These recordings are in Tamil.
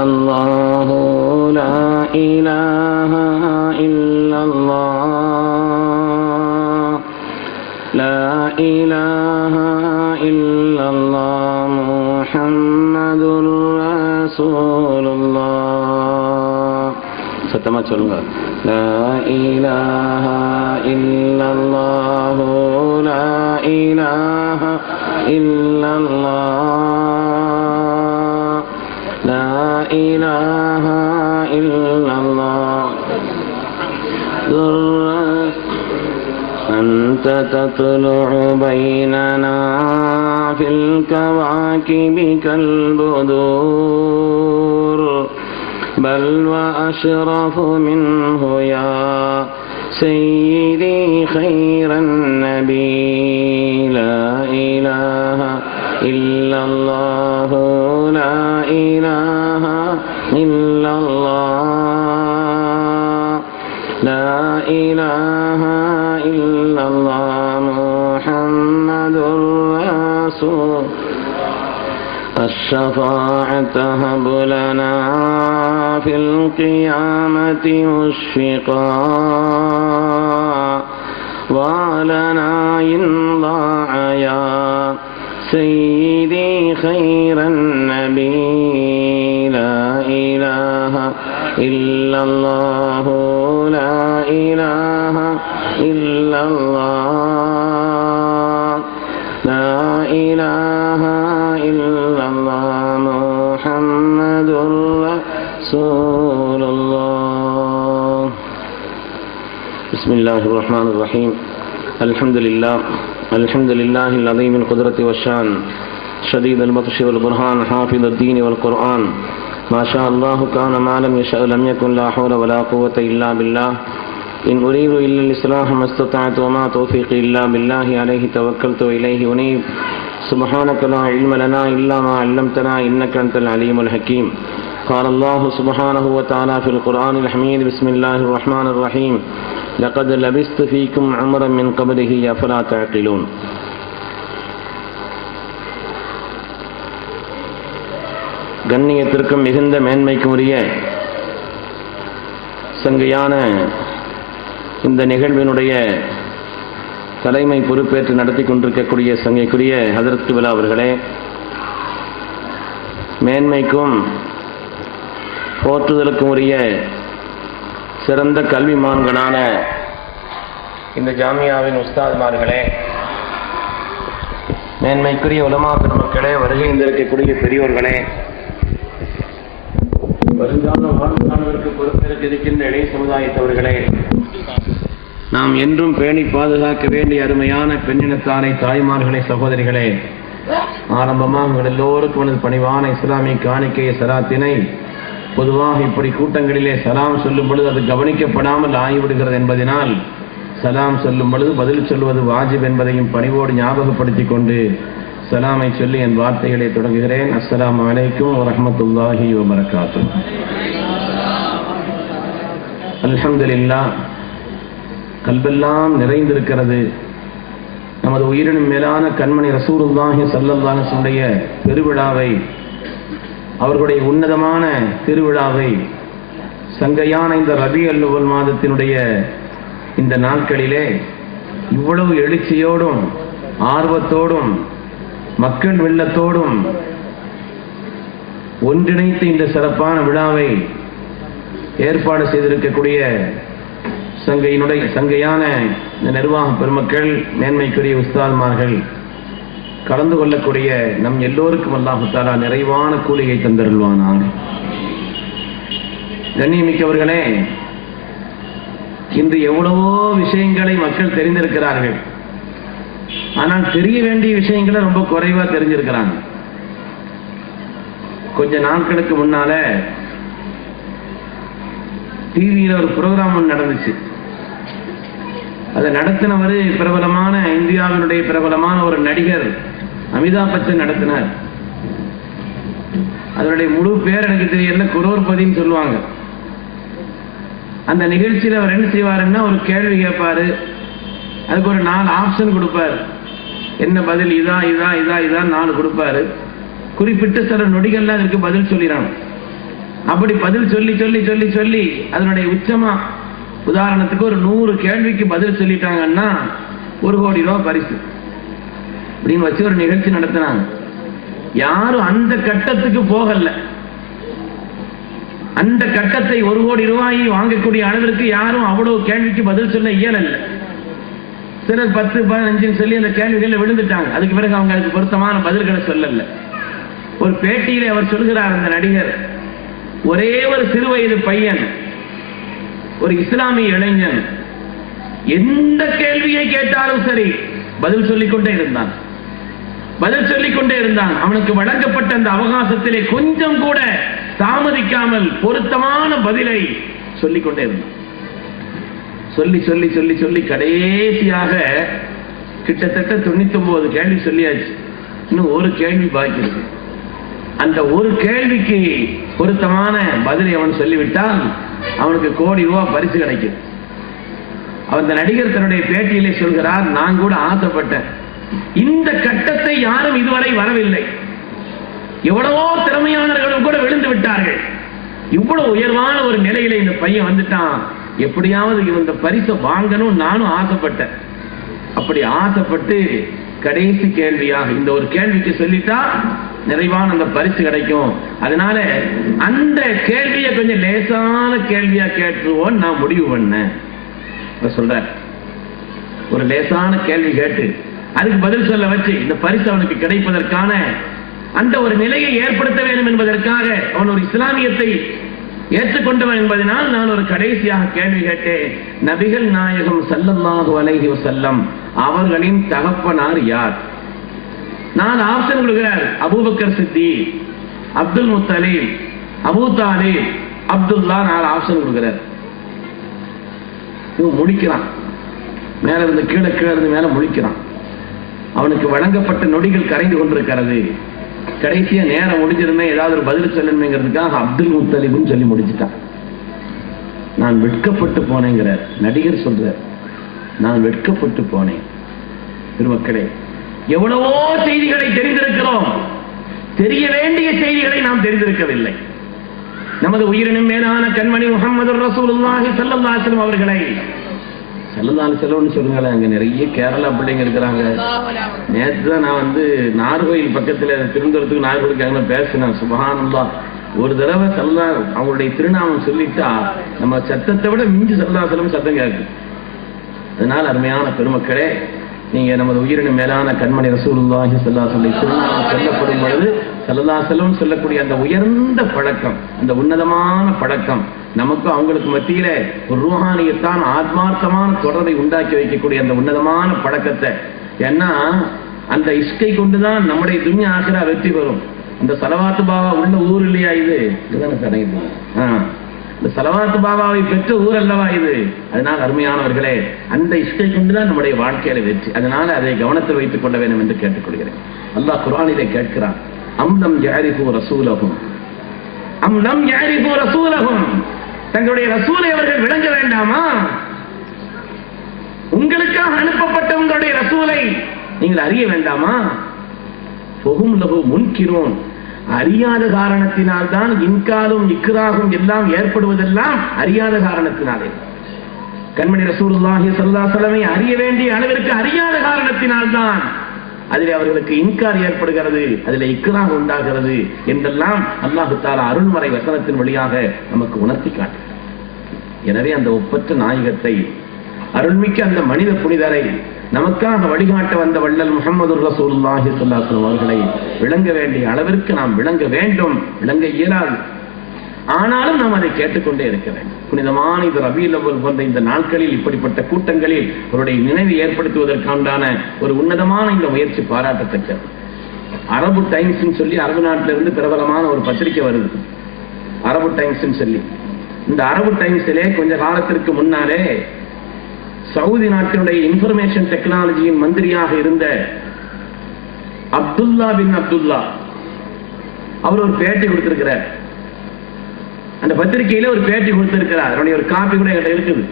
إلا الله لا إله إلا الله لا إله إلا الله محمد رسول الله சத்தமா சொல்லுங்க லா இலாஹ இல்லல்லாஹு லா இலாஹ இல்லல்லாஹ் லா இலாஹ இல்லல்லாஹ் أنت تطلع بيننا في الكواكب كالبدور بل وأشرف منه يا سيدي خير النبي لا إله إلا الله لا إله إلا الله لا إله إلا الله محمد رسول الشفاعة هب لنا في القيامة مشفقا ولنا إن ضاع يا سيدي خير النبي لا إله إلا الله لا إله إلا الله لا إله إلا الله محمد رسول الله بسم الله الرحمن الرحيم الحمد لله العظيم القدرة والشان شديد البطش والبرهان حافظ الدين والقرآن ما شاء الله كان ما لم يشاء لم يكن لا حول ولا قوة إلا بالله إن أريد إلا الإصلاح ما استطعت وما توفيقي إلا بالله عليه توكلت وإليه أنيب سبحانك لا علم لنا إلا ما علمتنا إنك أنت العليم الحكيم قال الله سبحانه وتعالى في القرآن الحميد بسم الله الرحمن الرحيم لقد لبثت فيكم عمرا من قبله أفلا تعقلون கண்ணியத்திற்கும் மிகுந்த மேன்மைக்கும் உரிய சங்கையான இந்த நிகழ்வினுடைய தலைமை பொறுப்பேற்று நடத்தி கொண்டிருக்கக்கூடிய சங்கைக்குரிய ஹதரத் விழா அவர்களே, மேன்மைக்கும் போற்றுதலுக்கும் உரிய சிறந்த கல்விமான்களான இந்த ஜாமியாவின் உஸ்தாத்மார்களே, மேன்மைக்குரிய உலமா பெருமக்களே, வருகின்றிருக்கக்கூடிய பெரியோர்களே, வருங்காலம் வாழ்நாளுக்கு பொறுப்பேற்க இருக்கின்ற இளைய சமுதாயத்தவர்களே, நாம் என்றும் பேணி பாதுகாக்க வேண்டிய அருமையான பெண்ணினத்தாரை, தாய்மார்களே, சகோதரிகளே, ஆரம்பமாக உங்கள் எல்லோருக்கும் எனது பணிவான இஸ்லாமிய காணிக்கைய சலாத்தினை பொதுவாக இப்படி கூட்டங்களிலே சலாம் சொல்லும் பொழுது அது கவனிக்கப்படாமல் ஆகிவிடுகிறது என்பதனால் சலாம் சொல்லும் பொழுது பதில் சொல்வது வாஜிப் என்பதையும் பணிவோடு ஞாபகப்படுத்திக் கொண்டு சலாமை சொல்லி என் வார்த்தைகளை தொடங்குகிறேன். அஸ்ஸலாமு அலைக்கும் வரஹ்மத்துல்லாஹி வபரகாத்துஹு. அல்ஹம்துலில்லாஹ், கல்வெல்லாம் நிறைந்திருக்கிறது. நமது உயிரினும் மேலான கண்மணி ரசூலுல்லாஹி ஸல்லல்லாஹு அலைஹி வஸல்லம் பெருவிழாவை, அவர்களுடைய உன்னதமான திருவிழாவை சங்கையான இந்த ரபியுல் அவ்வல் மாதத்தினுடைய இந்த நாட்களிலே இவ்வளவு எழுச்சியோடும் ஆர்வத்தோடும் மக்கள் வெள்ளத்தோடும் ஒன்றிணைத்து இந்த சிறப்பான விழாவை ஏற்பாடு செய்திருக்கக்கூடிய சங்கையான இந்த நிர்வாக பெருமக்கள், மேன்மைக்குரிய உஸ்தாத்மார்கள், கலந்து கொள்ளக்கூடிய நம் எல்லோருக்கும் அல்லாஹ் தஆலா நிறைவான கூலியை தந்தருள்வானாக. கண்ணியமிக்கவர்களே, இன்று எவ்வளவோ விஷயங்களை மக்கள் தெரிந்திருக்கிறார்கள். ஆனால் தெரிய வேண்டிய விஷயங்களை ரொம்ப குறைவா தெரிஞ்சிருக்கிறாங்க. கொஞ்ச நாட்களுக்கு முன்னால டிவியில ஒரு ப்ரோக்ராம் ஒன்று நடந்துச்சு. அதை நடத்தினவர் பிரபலமான இந்தியாவினுடைய பிரபலமான ஒரு நடிகர் அமிதாப் பச்சன் நடத்தினார். அதனுடைய முழு பேர் எனக்கு தெரியல, குரோர்பதின்னு சொல்லுவாங்க. அந்த நிகழ்ச்சியில் அவர் என்ன செய்வாருன்னா, ஒரு கேள்வி கேட்பாரு, அதுக்கு ஒரு 4 ஆப்ஷன் கொடுப்பாரு. என்ன பதில், இதா இதா இதா இதான் 4 கொடுப்பாரு. குறிப்பிட்ட சில நொடிகள்லாம் அதற்கு பதில் சொல்லிடணும். அப்படி பதில் சொல்லி சொல்லி சொல்லி சொல்லி அதனுடைய உச்சமா உதாரணத்துக்கு ஒரு 100 கேள்விக்கு பதில் சொல்லிட்டாங்கன்னா 1 கோடி ரூபாய் பரிசு அப்படின்னு வச்சு ஒரு நிகழ்ச்சி நடத்தினாங்க. யாரும் அந்த கட்டத்துக்கு போகல. அந்த கட்டத்தை 1 கோடி ரூபாயை வாங்கக்கூடிய அளவிற்கு யாரும் அவ்வளவு கேள்விக்கு பதில் சொல்ல இயலல்ல. சிலர் 10, 15 சொல்லி அந்த கேள்விகள் விழுந்துட்டாங்க. அதுக்கு பிறகு அவங்க அதுக்கு பொருத்தமான பதில்களை சொல்லல. ஒரு பேட்டியிலே அவர் சொல்கிறார், அந்த நடிகர், ஒரே ஒரு சிறு வயது பையன், ஒரு இஸ்லாமிய இளைஞன், எந்த கேள்வியை கேட்டாலும் சரி பதில் சொல்லிக்கொண்டே இருந்தான். பதில் சொல்லிக்கொண்டே இருந்தான். அவனுக்கு வழங்கப்பட்ட அந்த அவகாசத்திலே கொஞ்சம் கூட தாமதிக்காமல் பொருத்தமான பதிலை சொல்லிக்கொண்டே இருந்தான். சொல்லி சொல்லி சொல்லி சொல்லி கடைசியாக கிட்டத்தட்ட 99 கேள்வி சொல்லியாச்சு. இன்னும் ஒரு கேள்வி பாக்கி இருக்கு. அந்த ஒரு கேள்விக்கு பொருத்தமான பதிலை அவன் சொல்லிவிட்டால் அவனுக்கு 1 கோடி ரூபாய் பரிசு கிடைக்கும். அந்த நடிகர் தன்னுடைய பேட்டியிலே சொல்கிறார், நான் கூட ஆசைப்பட்டேன். இந்த கட்டத்தை யாரும் இதுவரை வரவில்லை. எவ்வளவோ திறமையானவர்களும் கூட விழுந்து விட்டார்கள். இவ்வளவு உயர்வான ஒரு நிலையில இந்த பையன் வந்துட்டான். எப்படியாவது இந்த பரிசை வாங்கணும் நானும் ஆசைப்பட்டேன். அப்படி ஆசைப்பட்டு கடைசி கேள்வியாக இந்த ஒரு கேள்விக்கு சொல்லிட்டா நிறைவான அந்த பரிசு கிடைக்கும். அதனால அந்த கேள்வியை கொஞ்சம் லேசான கேள்வியா கேட்டுருவோம் நான் முடிவு பண்ணேன் சொல்ற. ஒரு லேசான கேள்வி கேட்டு அதுக்கு பதில் சொல்ல வச்சு இந்த பரிசு அவனுக்கு கிடைப்பதற்கான அந்த ஒரு நிலையை ஏற்படுத்த வேண்டும் என்பதற்காக அவன் ஒரு இஸ்லாமியத்தை ஏற்றுக்கொண்டவன் என்பதனால் நான் ஒரு கடைசியாக கேள்வி கேட்டேன். நபிகள் நாயகம் ஸல்லல்லாஹு அலைஹி வஸல்லம் அவர்களின் தகப்பனார் யார்? நான் ஆப்ஷன் கொடுக்கிறார். Abu Bakr Siddique, Abdul Muttalib, Abu Talib, Abdullah. 4 option கொடுக்கிறார். இவன் முடிக்கிறான். மேல இருந்து கீழே, கீழே இருந்து மேல முடிக்கிறான். அவனுக்கு வழங்கப்பட்ட நொடிகள் கரைந்து கொண்டிருக்கிறது. கடைசியா நேரம் முடிஞ்சிருமே, ஏதாவது ஒரு பதில் சொல்லணுங்கிறதுக்காக அப்துல் முத்தலிப்னு சொல்லி முடிச்சுட்டான். நான் வெட்கப்பட்டு போனேங்கிறார் நடிகர் சொல்றார். நான் வெட்கப்பட்டு போனேன். பெருமக்களே, எவ்வளவோ செய்திகளை தெரிந்திருக்கிறோம், தெரிய வேண்டிய செய்திகளை நாம் தெரிந்திருக்கவில்லை. நமது உயிரினும் மேலான கண்மணி முஹம்மது ரசூலுல்லாஹி ஸல்லல்லாஹு அலைஹி வஸல்லம் அவர்களை ஸல்லல்லாஹு அலைஹி வஸல்லம் சொல்லுங்களேன். அங்க நிறைய கேரளா பிள்ளைங்க இருக்கிறாங்க. நேற்று தான் நான் நார்கோயில் பக்கத்துல திருந்தரத்துக்கு நார்கோயிலுக்காக பேசினேன். சுப்ஹானல்லாஹ், ஒரு தடவை ஸல்லல்லாஹு அவங்களுடைய திருநாமம் சொல்லிட்டா நம்ம சத்தத்தை விட மிஞ்சி ஸல்லல்லாஹு அலைஹி வஸல்லம் சத்தம் கேட்கும். அதனால அருமையான பெருமக்களே, நீங்க நமது உயிரினும் மேலான கண்மணி ரசூலுல்லாஹி ஸல்லல்லாஹு அலைஹி வஸல்லம் திருநாமம் சொல்லப்படும் பொழுது ஸல்லல்லாஹு அலைஹி வஸல்லம் சொல்லக்கூடிய அந்த உயர்ந்த பழக்கம், அந்த உன்னதமான பழக்கம் நமக்கு அவங்களுக்கு மத்தியில ஒரு ரூஹானியத்தான் ஆத்மார்த்தமான தொடர்பை உண்டாக்கி வைக்கக்கூடிய அந்த உன்னதமான பழக்கத்தை. ஏன்னா அந்த இஷ்கை கொண்டுதான் நம்முடைய துன்யா ஆகிரா வெற்றி பெறும். இந்த சலவாத்து பாபா உள்ள ஊர் இல்லையா இது? இதுதானே தடங்குது. இந்த சலவாத்து பாபாவை பெற்ற ஊர் அல்லவா இது? அதனால் அருமையானவர்களே, அந்த இஷ்கை கொண்டுதான் நம்முடைய வாழ்க்கையில வெற்றி. அதனால அதை கவனத்தில் வைத்துக் கொள்ள வேண்டும் என்று கேட்டுக்கொள்கிறேன். அல்லாஹ் குர்ஆனிலே கேட்கிறான், அம் லம் யஅரிஃபு ரசூலஹும், அம் லம் யஅரிஃபு ரசூலஹும். தங்களுடைய ரசூலை அவர்கள் விளங்க வேண்டாமா? உங்களுக்காக அனுப்பப்பட்ட உங்களுடைய ரசூலை நீங்கள் அறிய வேண்டாமா? ஃபஹும் லஹு முன்கிரூன். அறியாத காரணத்தினால் தான் இன்காலும் இக்ராகும் எல்லாம் ஏற்படுவதெல்லாம் அறியாத காரணத்தினாலே. கண்மணி ரசூலுல்லாஹி ஸல்லல்லாஹு அலைஹி வஸல்லம் அறிய வேண்டிய அளவிற்கு அறியாத காரணத்தினால் தான் அதில் அவர்களுக்கு இன்கார் ஏற்படுகிறது, அதில் இக்ராஹ் உண்டாகிறது என்றெல்லாம் அல்லாஹ் தஆலா அருள்மறை வசனத்தின் வழியாக நமக்கு உணர்த்தி காட்டு. எனவே அந்த ஒப்பற்ற நாயகத்தை, அருள்மிக்க அந்த மனித புனிதரை நமக்காக வழிகாட்ட வந்த வள்ளல் முஹம்மது ரசூலுல்லாஹி ஸல்லல்லாஹு அலைஹி வஸல்லம் அவர்களை விளங்க வேண்டிய அளவிற்கு நாம் விளங்க வேண்டும். விளங்க இயலாது, ஆனாலும் நாம் அதை கேட்டுக்கொண்டே இருக்க வேண்டும். புனிதமான இந்த ரபீஉல் அவ்வல் போன்ற இந்த நாட்களில் இப்படிப்பட்ட கூட்டங்களில் அவருடைய நினைவை ஏற்படுத்துவதற்கான ஒரு உன்னதமான இந்த முயற்சி பாராட்டத்தக்கது. அரபு டைம்ஸ் சொல்லி அரபு நாட்டிலிருந்து பிரபலமான ஒரு பத்திரிகை வருது, அரபு டைம்ஸ் சொல்லி. இந்த அரபு டைம்ஸிலே கொஞ்ச காலத்திற்கு முன்னாலே சவுதி நாட்டினுடைய இன்ஃபர்மேஷன் டெக்னாலஜியின் மந்திரியாக இருந்த அப்துல்லா பின் அப்துல்லா அவர் ஒரு பேட்டி கொடுத்திருக்கிறார். அந்த பத்திரிகையில ஒரு பேட்டி கொடுத்திருக்கிறார். அவருடைய ஒரு காப்பி கூட என்கிட்ட இருக்குது.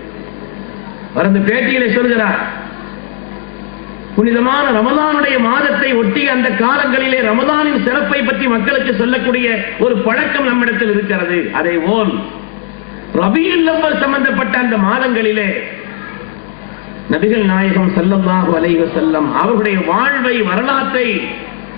அவர் அந்த பேட்டியில சொல்கிறார், புனிதமான ரமலானுடைய மாதத்தை ஒட்டி அந்த காலங்களிலே ரமலானின் சிறப்பை பற்றி மக்களுக்கு சொல்லக்கூடிய ஒரு பழக்கம் நம்மிடத்தில் இருக்கிறது. அதே போல் ரபியுல் அவ்வல் சம்பந்தப்பட்ட அந்த மாதங்களிலே நபிகள் நாயகம் ஸல்லல்லாஹு அலைஹி வஸல்லம் அவருடைய வாழ்வை, வரலாற்றை,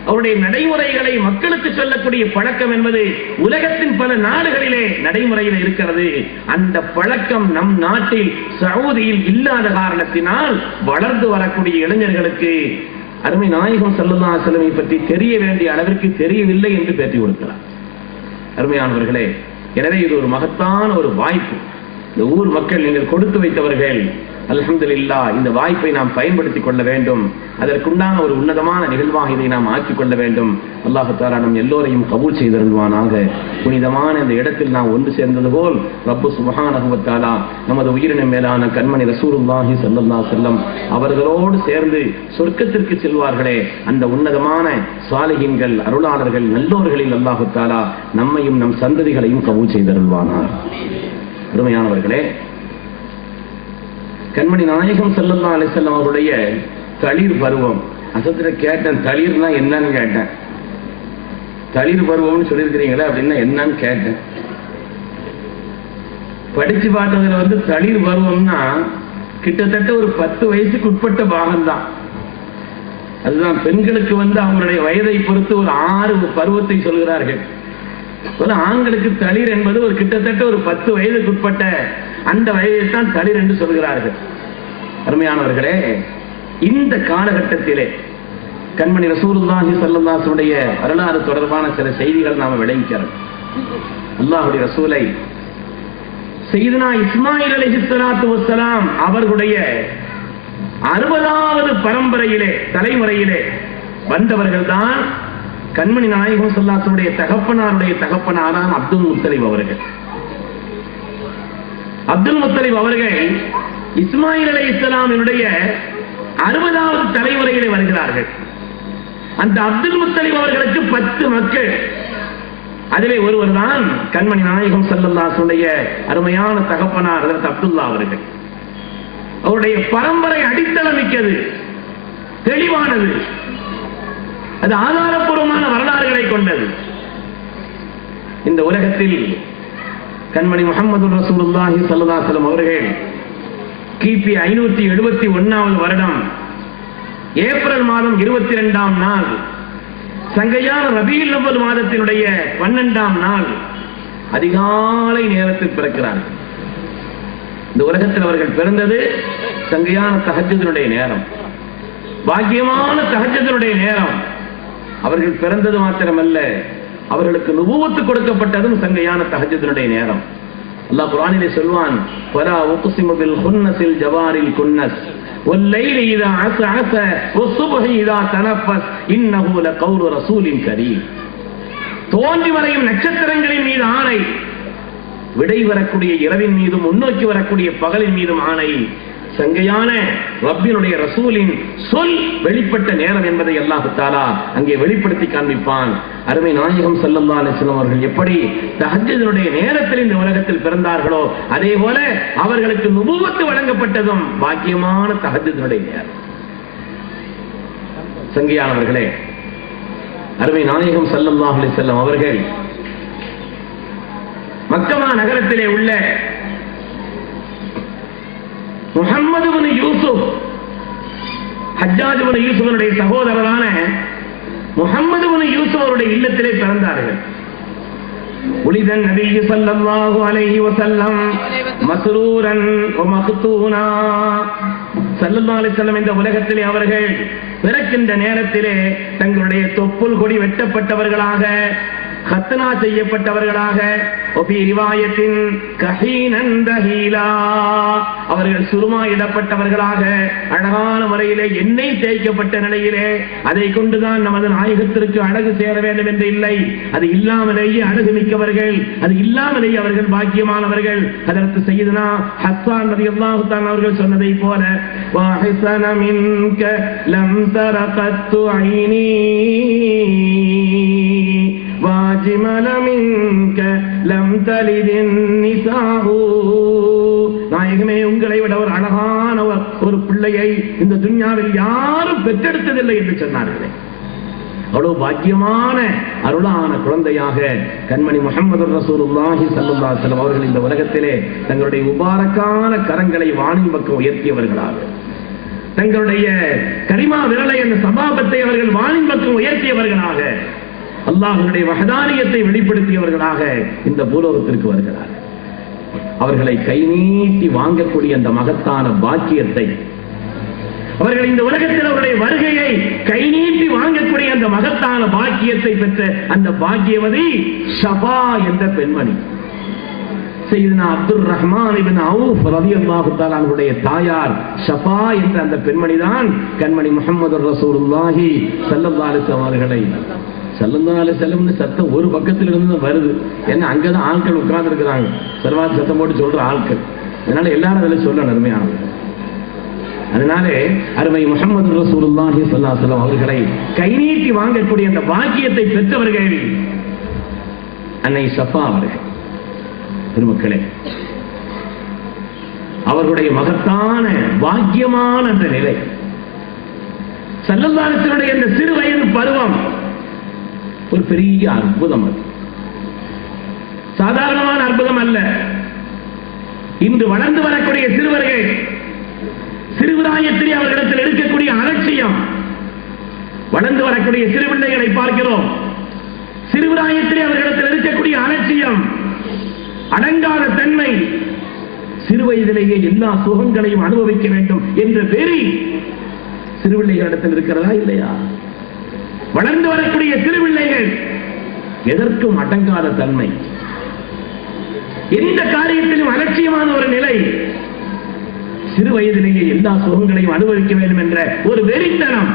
அவருடைய நடைமுறைகளை மக்களுக்கு சொல்லக்கூடிய பழக்கம் என்பது உலகத்தின் பல நாடுகளிலே நடைமுறையில் இருக்கிறது. அந்த பழக்கம் நம் நாட்டில் சவுதியில் இல்லாத காரணத்தினால் வளர்ந்து வரக்கூடிய இளைஞர்களுக்கு அருமை நாயகம் ஸல்லல்லாஹு அலைஹி வஸல்லம் பற்றி தெரிய வேண்டிய அளவிற்கு தெரியவில்லை என்று பேட்டி கொடுக்கிறார். அருமையானவர்களே, எனவே இது ஒரு மகத்தான ஒரு வாய்ப்பு. இந்த ஊர் மக்கள் நீங்கள் கொடுத்து வைத்தவர்கள். அல்ஹம்துலில்லாஹ், இந்த வாய்ப்பை நாம் பயன்படுத்திக் கொள்ள வேண்டும். அதற்குண்டான ஒரு உன்னதமான நிகழ்வாக இதை நாம் ஆக்கிக் கொள்ள வேண்டும். அல்லாஹ் தஆலா நம் எல்லோரையும் கபூல் செய்தருள்வானாக. புனிதமான இந்த இடத்தில் நாம் ஒன்று சேர்ந்தது போல் ரப்பு சுப்ஹானஹு வ தஆலா நமது உயிரினும் மேலான கண்மணி ரசூலுல்லாஹி ஸல்லல்லாஹு அலைஹி வஸல்லம் அவர்களோடு சேர்ந்து சொர்க்கத்திற்கு செல்வார்களே, அந்த உன்னதமான சாலிஹீன்கள், அருளாளர்கள், நல்லோர்களில் அல்லாஹ் தஆலா நம்மையும் நம் சந்ததிகளையும் கபூல் செய்தருள்வானாக. அருமையானவர்களே, கண்மணி நாயகம் ஸல்லல்லாஹு அலைஹி வஸல்லம் அவருடைய தளிர் பருவம். அசத்துல கேட்டேன், தளிர்னா என்னன்னு கேட்டேன். தளிர் பருவம்னு சொல்லியிருக்கிறீங்களா அப்படின்னா என்னன்னு கேட்டேன். படிச்சு பார்த்ததுல தளிர் பருவம்னா கிட்டத்தட்ட ஒரு 10 வயசுக்கு உட்பட்ட பாகம் தான். அதுதான் பெண்களுக்கு அவங்களுடைய வயதை பொறுத்து ஒரு 6 பருவத்தை சொல்கிறார்கள். ஆண்களுக்கு தளிர் என்பது ஒரு கிட்டத்தட்ட ஒரு 10 வயதுக்கு உட்பட்ட அந்த வயதை தான் தளிர் என்று சொல்கிறார்கள். அருமையானவர்களே, இந்த காலகட்டத்திலே கண்மணி ரசூலுல்லாஹி ஸல்லல்லாஹு அலைஹி வஸல்லம் வரலாறு தொடர்பான சில செய்திகள் நாம விளங்கிக்கிறோம். அல்லாஹ்வுடைய ரசூலை சையதுனா இஸ்மாயில் அலைஹிஸ்ஸலாத்து வஸ்ஸலாம் அவர்களுடைய 60வது பரம்பரையிலே, தலைமுறையிலே வந்தவர்கள் தான் கண்மணி நாயகம் ஸல்லல்லாஹு அலைஹி வஸல்லம் தகப்பனாருடைய தகப்பனாரான அப்துல் முத்தலிப் அவர்கள். அப்துல் முத்தலிப் அவர்கள் இஸ்மாயில் அலைஹிஸ்ஸலாமினுடைய 60வது தலைமுறையிலே வருகிறார்கள். அந்த அப்துல் முத்தலிப் அவர்களுக்கு 10 மக்கள். அதிலே ஒருவர் தான் கண்மணி நாயகம் ஸல்லல்லாஹு அலைஹி வஸல்லம் அருமையான தகப்பனார் ஹஜ்ரத் அப்துல்லா அவர்கள். அவருடைய பரம்பரை அடித்தளம் மிக்கது, தெளிவானது, அது ஆதாரப்பூர்வமான வரலாறுகளை கொண்டது. இந்த உலகத்தில் கண்மணி முஹம்மது ரசூலுல்லாஹி ஸல்லல்லாஹு அலைஹி வஸல்லம் அவர்கள் கிபி 571வது வருடம் ஏப்ரல் மாதம் 22ஆம் நாள், சங்கையான ரபியுல் அவ்வல் மாதத்தினுடைய 12ஆம் நாள் அதிகாலை நேரத்தில் பிறக்கிறார்கள். இந்த உலகத்தில் அவர்கள் பிறந்தது சங்கையான தஹஜ்ஜுடைய நேரம், பாக்கியமான தஹஜ்ஜுடைய நேரம். அவர்கள் பிறந்தது மாத்திரமல்ல, அவர்களுக்கு நுபுவத்து கொடுக்கப்பட்டதும் சங்கையான தஹஜ்ஜுடைய நேரம். அல்லாஹ் குர்ஆனிலே சொல்வான், வலா உக்ஸிமு பில் குன்னஸில் ஜவாரில் குன்னஸ் வல்லைலி இதா அஸஅஸ வஸ்ஸுப்ஹி இதா தனஃபஸ் இன்னஹு லகௌலு ரசூலின் கரீம். தோன்றி வரையும் நட்சத்திரங்களின் மீது ஆணை, விடை வரக்கூடிய இரவின் மீதும் முன்னோக்கி வரக்கூடிய பகலின் மீதும் ஆணை. சங்கையான ரப்பினுடைய ரசூலின் சொல் வெளிப்பட்ட நேரம் என்பதை அல்லாஹ் தஆலா அங்கே வெளிப்படுத்தி காண்பிப்பான். அருமை நாயகம் ஸல்லல்லாஹு அலைஹி வஸல்லம் அவர்கள் எப்படி தஹஜ்ஜுடைய நேரத்தில் இந்த உலகத்தில் பிறந்தார்களோ, அதே போல அவர்களுக்கு நுபுவத்து வழங்கப்பட்டதும் பாக்கியமான தஹஜ்ஜுடைய நேரம். சங்கையானவர்களே, அருமை நாயகம் ஸல்லல்லாஹு அலைஹி வஸல்லம் அவர்கள் மக்கமா நகரத்திலே உள்ள முஹம்மது இப்னு யூசுப், ஹஜ்ஜாஜ் இப்னு யூசுஃபுடைய சகோதரரான முஹம்மது இப்னு யூசுப் அவருடைய இல்லத்திலே பிறந்தார்கள். உலித நபி ஸல்லல்லாஹு அலைஹி வஸல்லம் மஸ்ரூரன் வ மக்தூனா. ஸல்லல்லாஹு அலைஹி வஸல்லம் இந்த உலகத்திலே அவர்கள் பிறக்கின்ற நேரத்திலே தங்களுடைய தொப்புள் கொடி வெட்டப்பட்டவர்களாக, கத்னா செய்யப்பட்டவர்களாக, அவர்கள் சுருமாயிடப்பட்டவர்களாக, அழகான முறையிலே எண்ணெய் தேய்க்கப்பட்ட நிலையிலே, அதை கொண்டுதான் நமது நாயகத்திற்கு அழகு சேர வேண்டும் என்று இல்லை, அது இல்லாமலேயே அழகு மிக்கவர்கள், அது இல்லாமலேயே அவர்கள் பாக்கியமானவர்கள். அதற்கு சய்யிதுனா ஹஸ்ஸான் ரலியல்லாஹு தஆலா அவர்கள் சொன்னதை போல, வஹஸன மின்க லம் தரகத்து ஐனி வாஜிமல மின்க லம் தலிதின் நிசாஹு. நாயகமே, உங்களை விட ஒரு அழகான ஒரு பிள்ளை பிள்ளையை இந்த துன்யாவில் யாரும் பெற்றெடுத்ததில்லை என்று சொன்னார்களே. அவ்வளவு பாக்கியமான அருளான குழந்தையாக கண்மணி முஹம்மது ரசூலுல்லாஹி ஸல்லல்லாஹு அலைஹி வஸல்லம் அவர்கள் இந்த உலகத்திலே தங்களுடைய முபாரக்கான கரங்களை வானின் பக்கம் உயர்த்தியவர்களாக, தங்களுடைய கலிமா விரலை என்ற சபாபத்தை அவர்கள் வானின் பக்கம் உயர்த்தியவர்களாக, அல்லாஹ்வுடைய வஹதானியத்தை வெளிப்படுத்தியவர்களாக இந்த பூலோகத்திற்கு வருகிறார். அவர்களை கை நீட்டி வாங்கக்கூடிய அந்த மகத்தான பாக்கியத்தை, அவர்கள் இந்த உலகத்தில் அவருடைய வருகையை கை நீட்டி வாங்கக்கூடிய அந்த மகத்தான பாக்கியத்தை பெற்ற அந்த பாக்கியவதி ஷஃபா என்ற பெண்மணி. சையதுனா அப்துர் ரஹ்மான் இப்னு அவுஃப் ரலியல்லாஹு தஆலா அவருடைய தாயார் ஷஃபா என்ற அந்த பெண்மணி தான் கண்மணி முஹம்மது ரசூலுல்லாஹி ஸல்லல்லாஹு அலைஹி வஸல்லம் அவர்களை ஸல்லல்லாஹு அலைஹி வஸல்லம் சத்தம் ஒரு பக்கத்துல இருந்து வருது. ஏன்னா அங்கதான் ஆட்கள் உட்கார்ந்து இருக்கிறாங்க, சர்வாத் சத்தம் போட்டு சொல்ற ஆட்கள். அதனால எல்லாரும் அதில் சொல்ல நன்மையானது. அதனாலே அருமை முஹம்மது ரசூலுல்லாஹி ஸல்லல்லாஹு அலைஹி வஸல்லம் அவர்களை கை நீட்டி வாங்கக்கூடிய அந்த பாக்கியத்தை பெற்றவர்கள் அன்னை ஷஃபா அவர்கள். பெருமக்களே, அவர்களுடைய மகத்தான பாக்கியமான அந்த நிலை, ஸல்லல்லாஹு அலைஹி வஸல்லம் இந்த சிறு வயது பருவம் ஒரு பெரிய அற்புதம். அது சாதாரணமான அற்புதம் அல்ல. இன்று வளர்ந்து வரக்கூடிய சிறுவர்கள் சிறுபிராயத்திலே அவர்களிடத்தில் இருக்கக்கூடிய அலட்சியம், வளர்ந்து வரக்கூடிய சிறு பிள்ளைகளை பார்க்கிறோம். சிறுபிராயத்திலே அவர்களிடத்தில் இருக்கக்கூடிய அலட்சியம், அடங்காத தன்மை, சிறு வயதிலேயே எல்லா சுகங்களையும் அனுபவிக்க வேண்டும் என்ற வெறி சிறுபிள்ளைகளிடத்தில் இருக்கிறதா இல்லையா? வளர்ந்து வரக்கூடிய சிறுபிள்ளைகள் எதற்கும் அடங்காத தன்மை, எந்த காரியத்திலும் அலட்சியமான ஒரு நிலை, சிறு வயதிலேயே எல்லா சுகங்களையும் அனுபவிக்க வேண்டும் என்ற ஒரு வெறித்தனம்,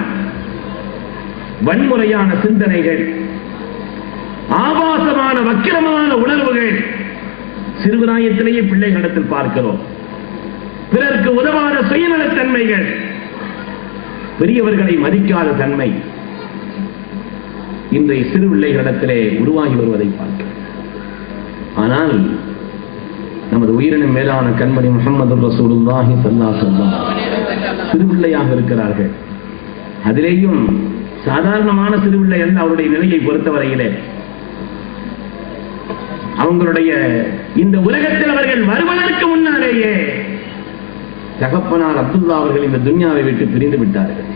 வன்முறையான சிந்தனைகள், ஆபாசமான வக்கிரமான உணர்வுகள் சிறுபிராயத்திலேயே பிள்ளைகளிடத்தில் பார்க்கிறோம். பிறருக்கு உதவாத சுயநலத்தன்மைகள், பெரியவர்களை மதிக்காத தன்மை இன்றைய சிறு பிள்ளைகளிடத்திலே உருவாகி வருவதை பார்க்கிறோம். ஆனால் நமது உயிரினும் மேலான கண்மணி முஹம்மது ரசூலுல்லாஹி ஸல்லல்லாஹு அலைஹி வஸல்லம் சிறுபிள்ளையாக இருக்கிறார்கள். அதிலேயும் சாதாரணமான சிறுபிள்ளை அல்ல. அவருடைய நிலையை பொறுத்தவரையிலே அவங்களுடைய இந்த உலகத்தில் அவர்கள் வருவதற்கு முன்னாலேயே தகப்பனார் அப்துல்லா அவர்கள் இந்த துன்யாவை விட்டு பிரிந்து விட்டார்கள்.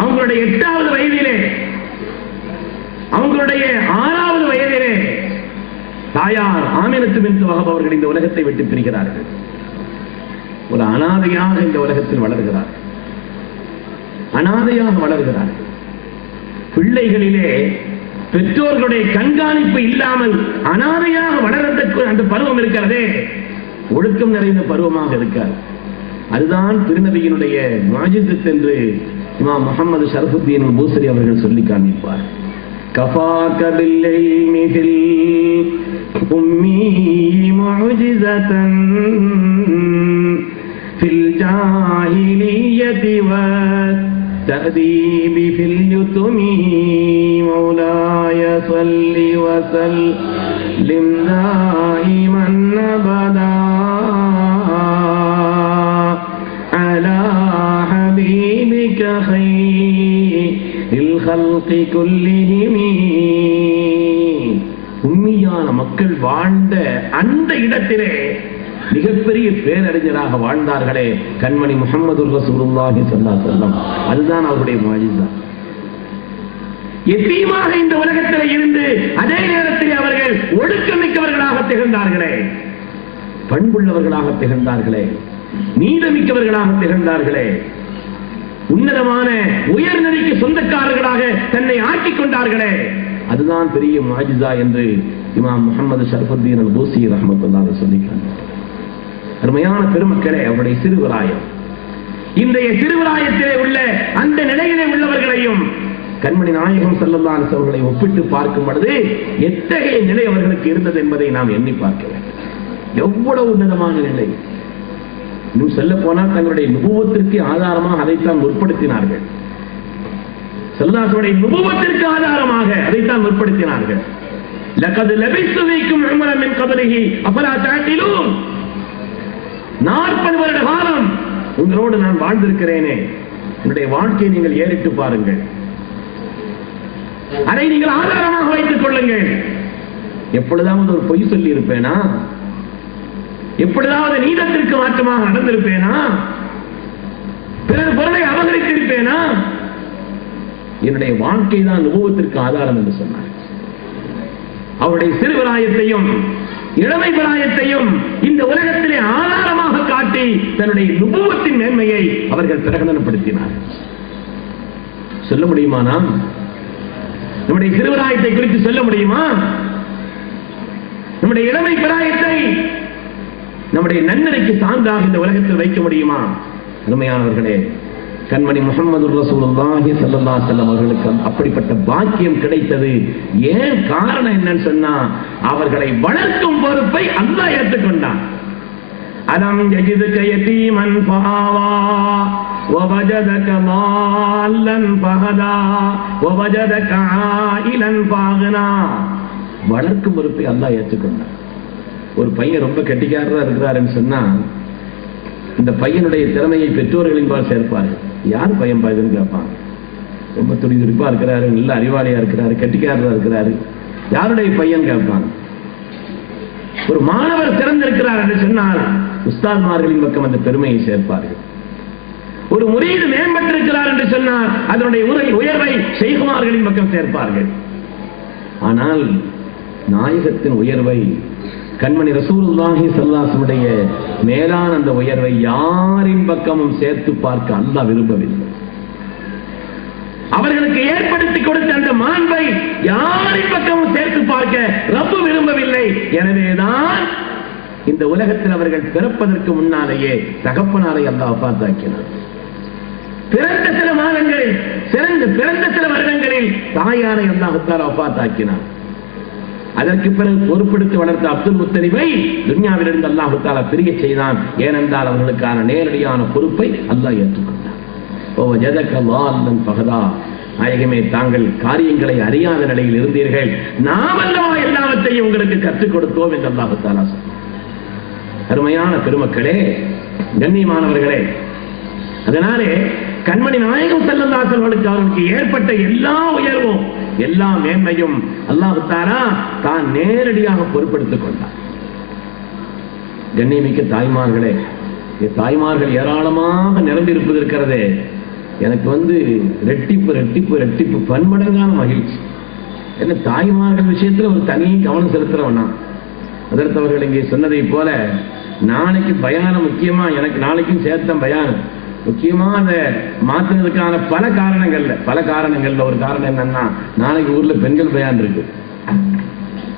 அவங்களுடைய 8வது வயதிலே, அவங்களுடைய 6வது வயதிலே தாயார் ஆமினத்து பின்த் வஹப் அவர்கள் இந்த உலகத்தை விட்டு பிரிகிறார்கள். ஒரு அனாதையாக இந்த உலகத்தில் வளர்கிறார்கள். அனாதையாக வளர்கிறார்கள். பிள்ளைகளிலே பெற்றோர்களுடைய கண்காணிப்பு இல்லாமல் அனாதையாக வளர்றதுக்கு அந்த பருவம் இருக்கிறதே, ஒழுக்கம் நிறைந்த பருவமாக இருக்காது. அதுதான் திருநபியினுடைய முஅஜிஸத் என்று இமாம் முஹம்மது ஷரஃபுத்தீன் பூசரி அவர்கள் சொல்லி காண்பிப்பார். கஃபாக பில் இல்மி ஃபில் உம்மி முஅஜிஸதன் ஃபில் ஜாஹிலிய்யதி வ தஅதீபி ஃபில் யுதுமி மௌலாய ஸல்லி வ ஸல்லிம் தாயிமன் அபதா அலா ஹபீபிக கைரில் கல்கி குல்லிஹிம். உண்மையான மக்கள் வாழ்ந்த அந்த இடத்திலே மிகப்பெரிய பேரறிஞராக வாழ்ந்தார்களே கண்மணி முஹம்மது ரசூலுல்லாஹி ஸல்லல்லாஹு அலைஹி வஸல்லம். அதுதான் அவருடைய முஅஜிஸா. எத்தீமாக இந்த உலகத்தில் இருந்து அதே நேரத்தில் அவர்கள் ஒழுக்கமிக்கவர்களாக திகழ்ந்தார்களே, பண்புள்ளவர்களாக திகழ்ந்தார்களே, நீதமிக்கவர்களாக திகழ்ந்தார்களே, உன்னதமான உயர்நெறிக்கு சொந்தக்காரர்களாக தன்னை ஆக்கிக் கொண்டார்களே, அதுதான் பெரிய முஅஜிஸா என்று இமாம் முஹம்மது ஷரஃபுத்தீன் பூஸரி ரஹ்மத்துல்லாஹி அலைஹி சொல்லியிருக்கிறார். அருமையான பெருமக்களே, அவருடைய சிறுபிராயம், இன்றைய சிறுபிராயத்திலே உள்ள அந்த நிலையிலே உள்ளவர்களையும் கண்மணி நாயகம் ஸல்லல்லாஹு அலைஹி வஸல்லம் அவர்களை ஒப்பிட்டு பார்க்கும் பொழுது எத்தகைய நிலை அவர்களுக்கு இருந்தது என்பதை நாம் எண்ணி பார்க்க வேண்டும். எவ்வளவு உன்னதமான நிலை! இன்னும் சொல்ல போனால் தங்களுடைய நுபுவத்திற்கு ஆதாரமாக அதைத்தான் முற்படுத்தினார்கள். ஸல்லல்லாஹு நுபுவத்திற்கு ஆதாரமாக அதைத்தான் முற்படுத்தினார்கள். லகத் லபிஸ்து ஃபீக்கும் உமரன் மின் கப்லிஹி அஃபலா தஅகிலூன். 40 வருட காலம் உங்களோடு நான் வாழ்ந்திருக்கிறேனே, என்னுடைய வாழ்க்கையை நீங்கள் ஏறிட்டு பாருங்கள், அதை நீங்கள் ஆதாரமாக வைத்துக் கொள்ளுங்கள். எப்பொழுதாவது ஒரு பொய் சொல்லி இருப்பேனா? எப்பொழுதாவது நீதத்திற்கு மாற்றமாக நடந்திருப்பேனா? பிறர் பொருளை அபகரித்திருப்பேனா? என்னுடைய வாழ்க்கை தான் நுபுவத்திற்கு ஆதாரம் என்று சொன்னார். அவருடைய சிறுபிராயத்தையும் இளமை பிராயத்தையும் இந்த உலகத்திலே ஆதாரமாக காட்டி தன்னுடைய நுபுவத்தின் மேன்மையை அவர்கள் பிரகடனப்படுத்தினார். சொல்ல முடியுமா? நாம் நம்முடைய சிறுபிராயத்தை குறித்து சொல்ல முடியுமா? நம்முடைய இளமை பிராயத்தை நம்முடைய நன்னடைக்கு சான்றாக இந்த உலகத்தில் வைக்க முடியுமா? அருமையானவர்களே, கண்மணி முஹம்மது ரசூலுல்லாஹி ஸல்லல்லாஹு அலைஹி வஸல்லம் அவர்களுக்கு அப்படிப்பட்ட பாக்கியம் கிடைத்தது. ஏன் காரணம் என்னன்னு சொன்னா, அவர்களை வளர்க்கும் பொறுப்பை அல்லாஹ் ஏற்றுக்கொண்டான். அலம் யஜிதுக யதீமன் ஃபஆவா வவஜதக ضالًا ஃபஹதா வவஜதக ஆயிலன் ஃபஅக்னா. வளர்க்கும் பொறுப்பை அல்லாஹ் ஏற்றுக்கொண்டான். ஒரு பையன் ரொம்ப கெட்டிக்காரரா இருக்கிறாருன்னு சொன்னா, இந்த பையனுடைய திறமையை பெற்றோர்களின் பால் சேர்ப்பார்கள். யார் பையன் பாய்துன்னு கேட்பாங்க. ரொம்ப துடிதுடிப்பா இருக்கிறாரு, நல்ல அறிவாளியா இருக்கிறாரு, கெட்டிக்காரரா இருக்கிறாரு, யாருடைய பையன் கேட்பாங்க. ஒரு மாணவர் சிறந்திருக்கிறார் என்று சொன்னால் உஸ்தாத்மார்களின் பக்கம் அந்த பெருமையை சேர்ப்பார்கள். ஒரு முரீது மேம்பட்டிருக்கிறார் என்று சொன்னால் அதனுடைய உயர்வை ஷைகுமார்களின் பக்கம் சேர்ப்பார்கள். ஆனால் நாயகத்தின் உயர்வை, கண்மணி ரசூலுல்லாஹி ஸல்லல்லாஹு அலைஹி வஸல்லம் மேலான அந்த உயர்வை யாரின் பக்கமும் சேர்த்து பார்க்க அல்லாஹ் விரும்பவில்லை. அவர்களுக்கு ஏற்படுத்தி கொடுத்த அந்த மாண்பை யாரின் பக்கமும் சேர்த்து பார்க்க ரப்பு விரும்பவில்லை. எனவேதான் இந்த உலகத்தில் அவர்கள் பிறப்பதற்கு முன்னாலேயே தகப்பனாரை அல்லாஹ் வஃபாத்தாக்கினார். பிறந்த சில மாதங்களில், பிறந்த சில வருடங்களில் தாயாரை அல்லாஹ் வஃபாத்தாக்கினார். அதற்கு பிறகு பொறுப்பெடுத்து வளர்த்த அப்துல் முத்தலிபை துன்யாவிலிருந்து அல்லாஹ் தஆலா பிரிய செய்தான். ஏனென்றால் அவர்களுக்கான நேரடியான பொறுப்பை அல்லாஹ் ஏற்றுக்கொண்டார். நாயகமே, தாங்கள் காரியங்களை அறியாத நிலையில் இருந்தீர்கள், நாம் அல்லவா எல்லாவற்றையும் உங்களுக்கு கற்றுக் கொடுத்தோம் என்று அல்லாஹ் தஆலா சொன்னார். அருமையான பெருமக்களே, கண்ணியமானவர்களே, அதனாலே கண்மணி நாயகம் ஸல்லல்லாஹு அலைஹி வஸல்லம் அவர்களுக்கு ஏற்பட்ட எல்லா உயர்வும் எல்லா மேன்மையும் அல்லாஹ் தஆலா தான் நேரடியாக பொறுப்பெடுத்துக் கொண்டார். கண்ணியமிக்க தாய்மார்களே, தாய்மார்கள் ஏராளமாக நிரம்பியிருப்பது இருக்கிறதே, எனக்கு ரெட்டிப்பு ரெட்டிப்பு ரெட்டிப்பு பன்மடங்கான மகிழ்ச்சி. என்ன, தாய்மார்கள் விஷயத்துல ஒரு தனி கவனம் செலுத்துறவனா. அதற்கு அவர்கள் இங்கே சொன்னதை போல நாளைக்கு பயானம் முக்கியமா, எனக்கு நாளைக்கும் சேர்த்தம் பயானம் முக்கியமா அதை மாத்தினதுக்கான பல காரணங்கள்ல ஒரு காரணம் என்னன்னா, நாளைக்கு ஊர்ல பெண்கள் பயான் இருக்கு.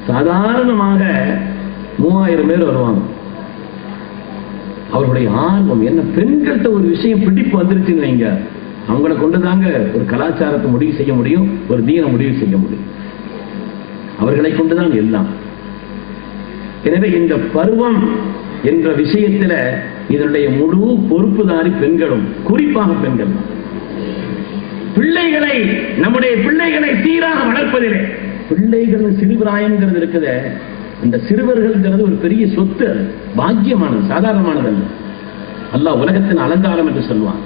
சாதாரணமாக 3000 பேர் வருவாங்க. அவர்களுடைய ஆர்வம் என்ன, பெண்கள்கிட்ட ஒரு விஷயம் பிடிப்பு வந்துருச்சுன்னு வைங்க, அவங்களை கொண்டுதாங்க ஒரு கலாச்சாரத்தை முடிவு செய்ய முடியும், ஒரு தீன முடிவு செய்ய முடியும். அவர்களை கொண்டுதான் எல்லாம். எனவே இந்த பருவம் என்ற விஷயத்துல இதனுடைய முழு பொறுப்புதாரி பெண்களும், குறிப்பாக பெண்கள். பிள்ளைகளை, நம்முடைய பிள்ளைகளை சீராக வளர்ப்பதிலே, பிள்ளைகள் சிறுபிராயம்ங்கிறது இருக்குது, இந்த சிறுவர்கள் ஒரு பெரிய சொத்து, பாக்கியமானது, சாதாரணமானது அல்ல. அல்லாஹ் உலகத்தின் அலங்காரம் என்று சொல்வான்.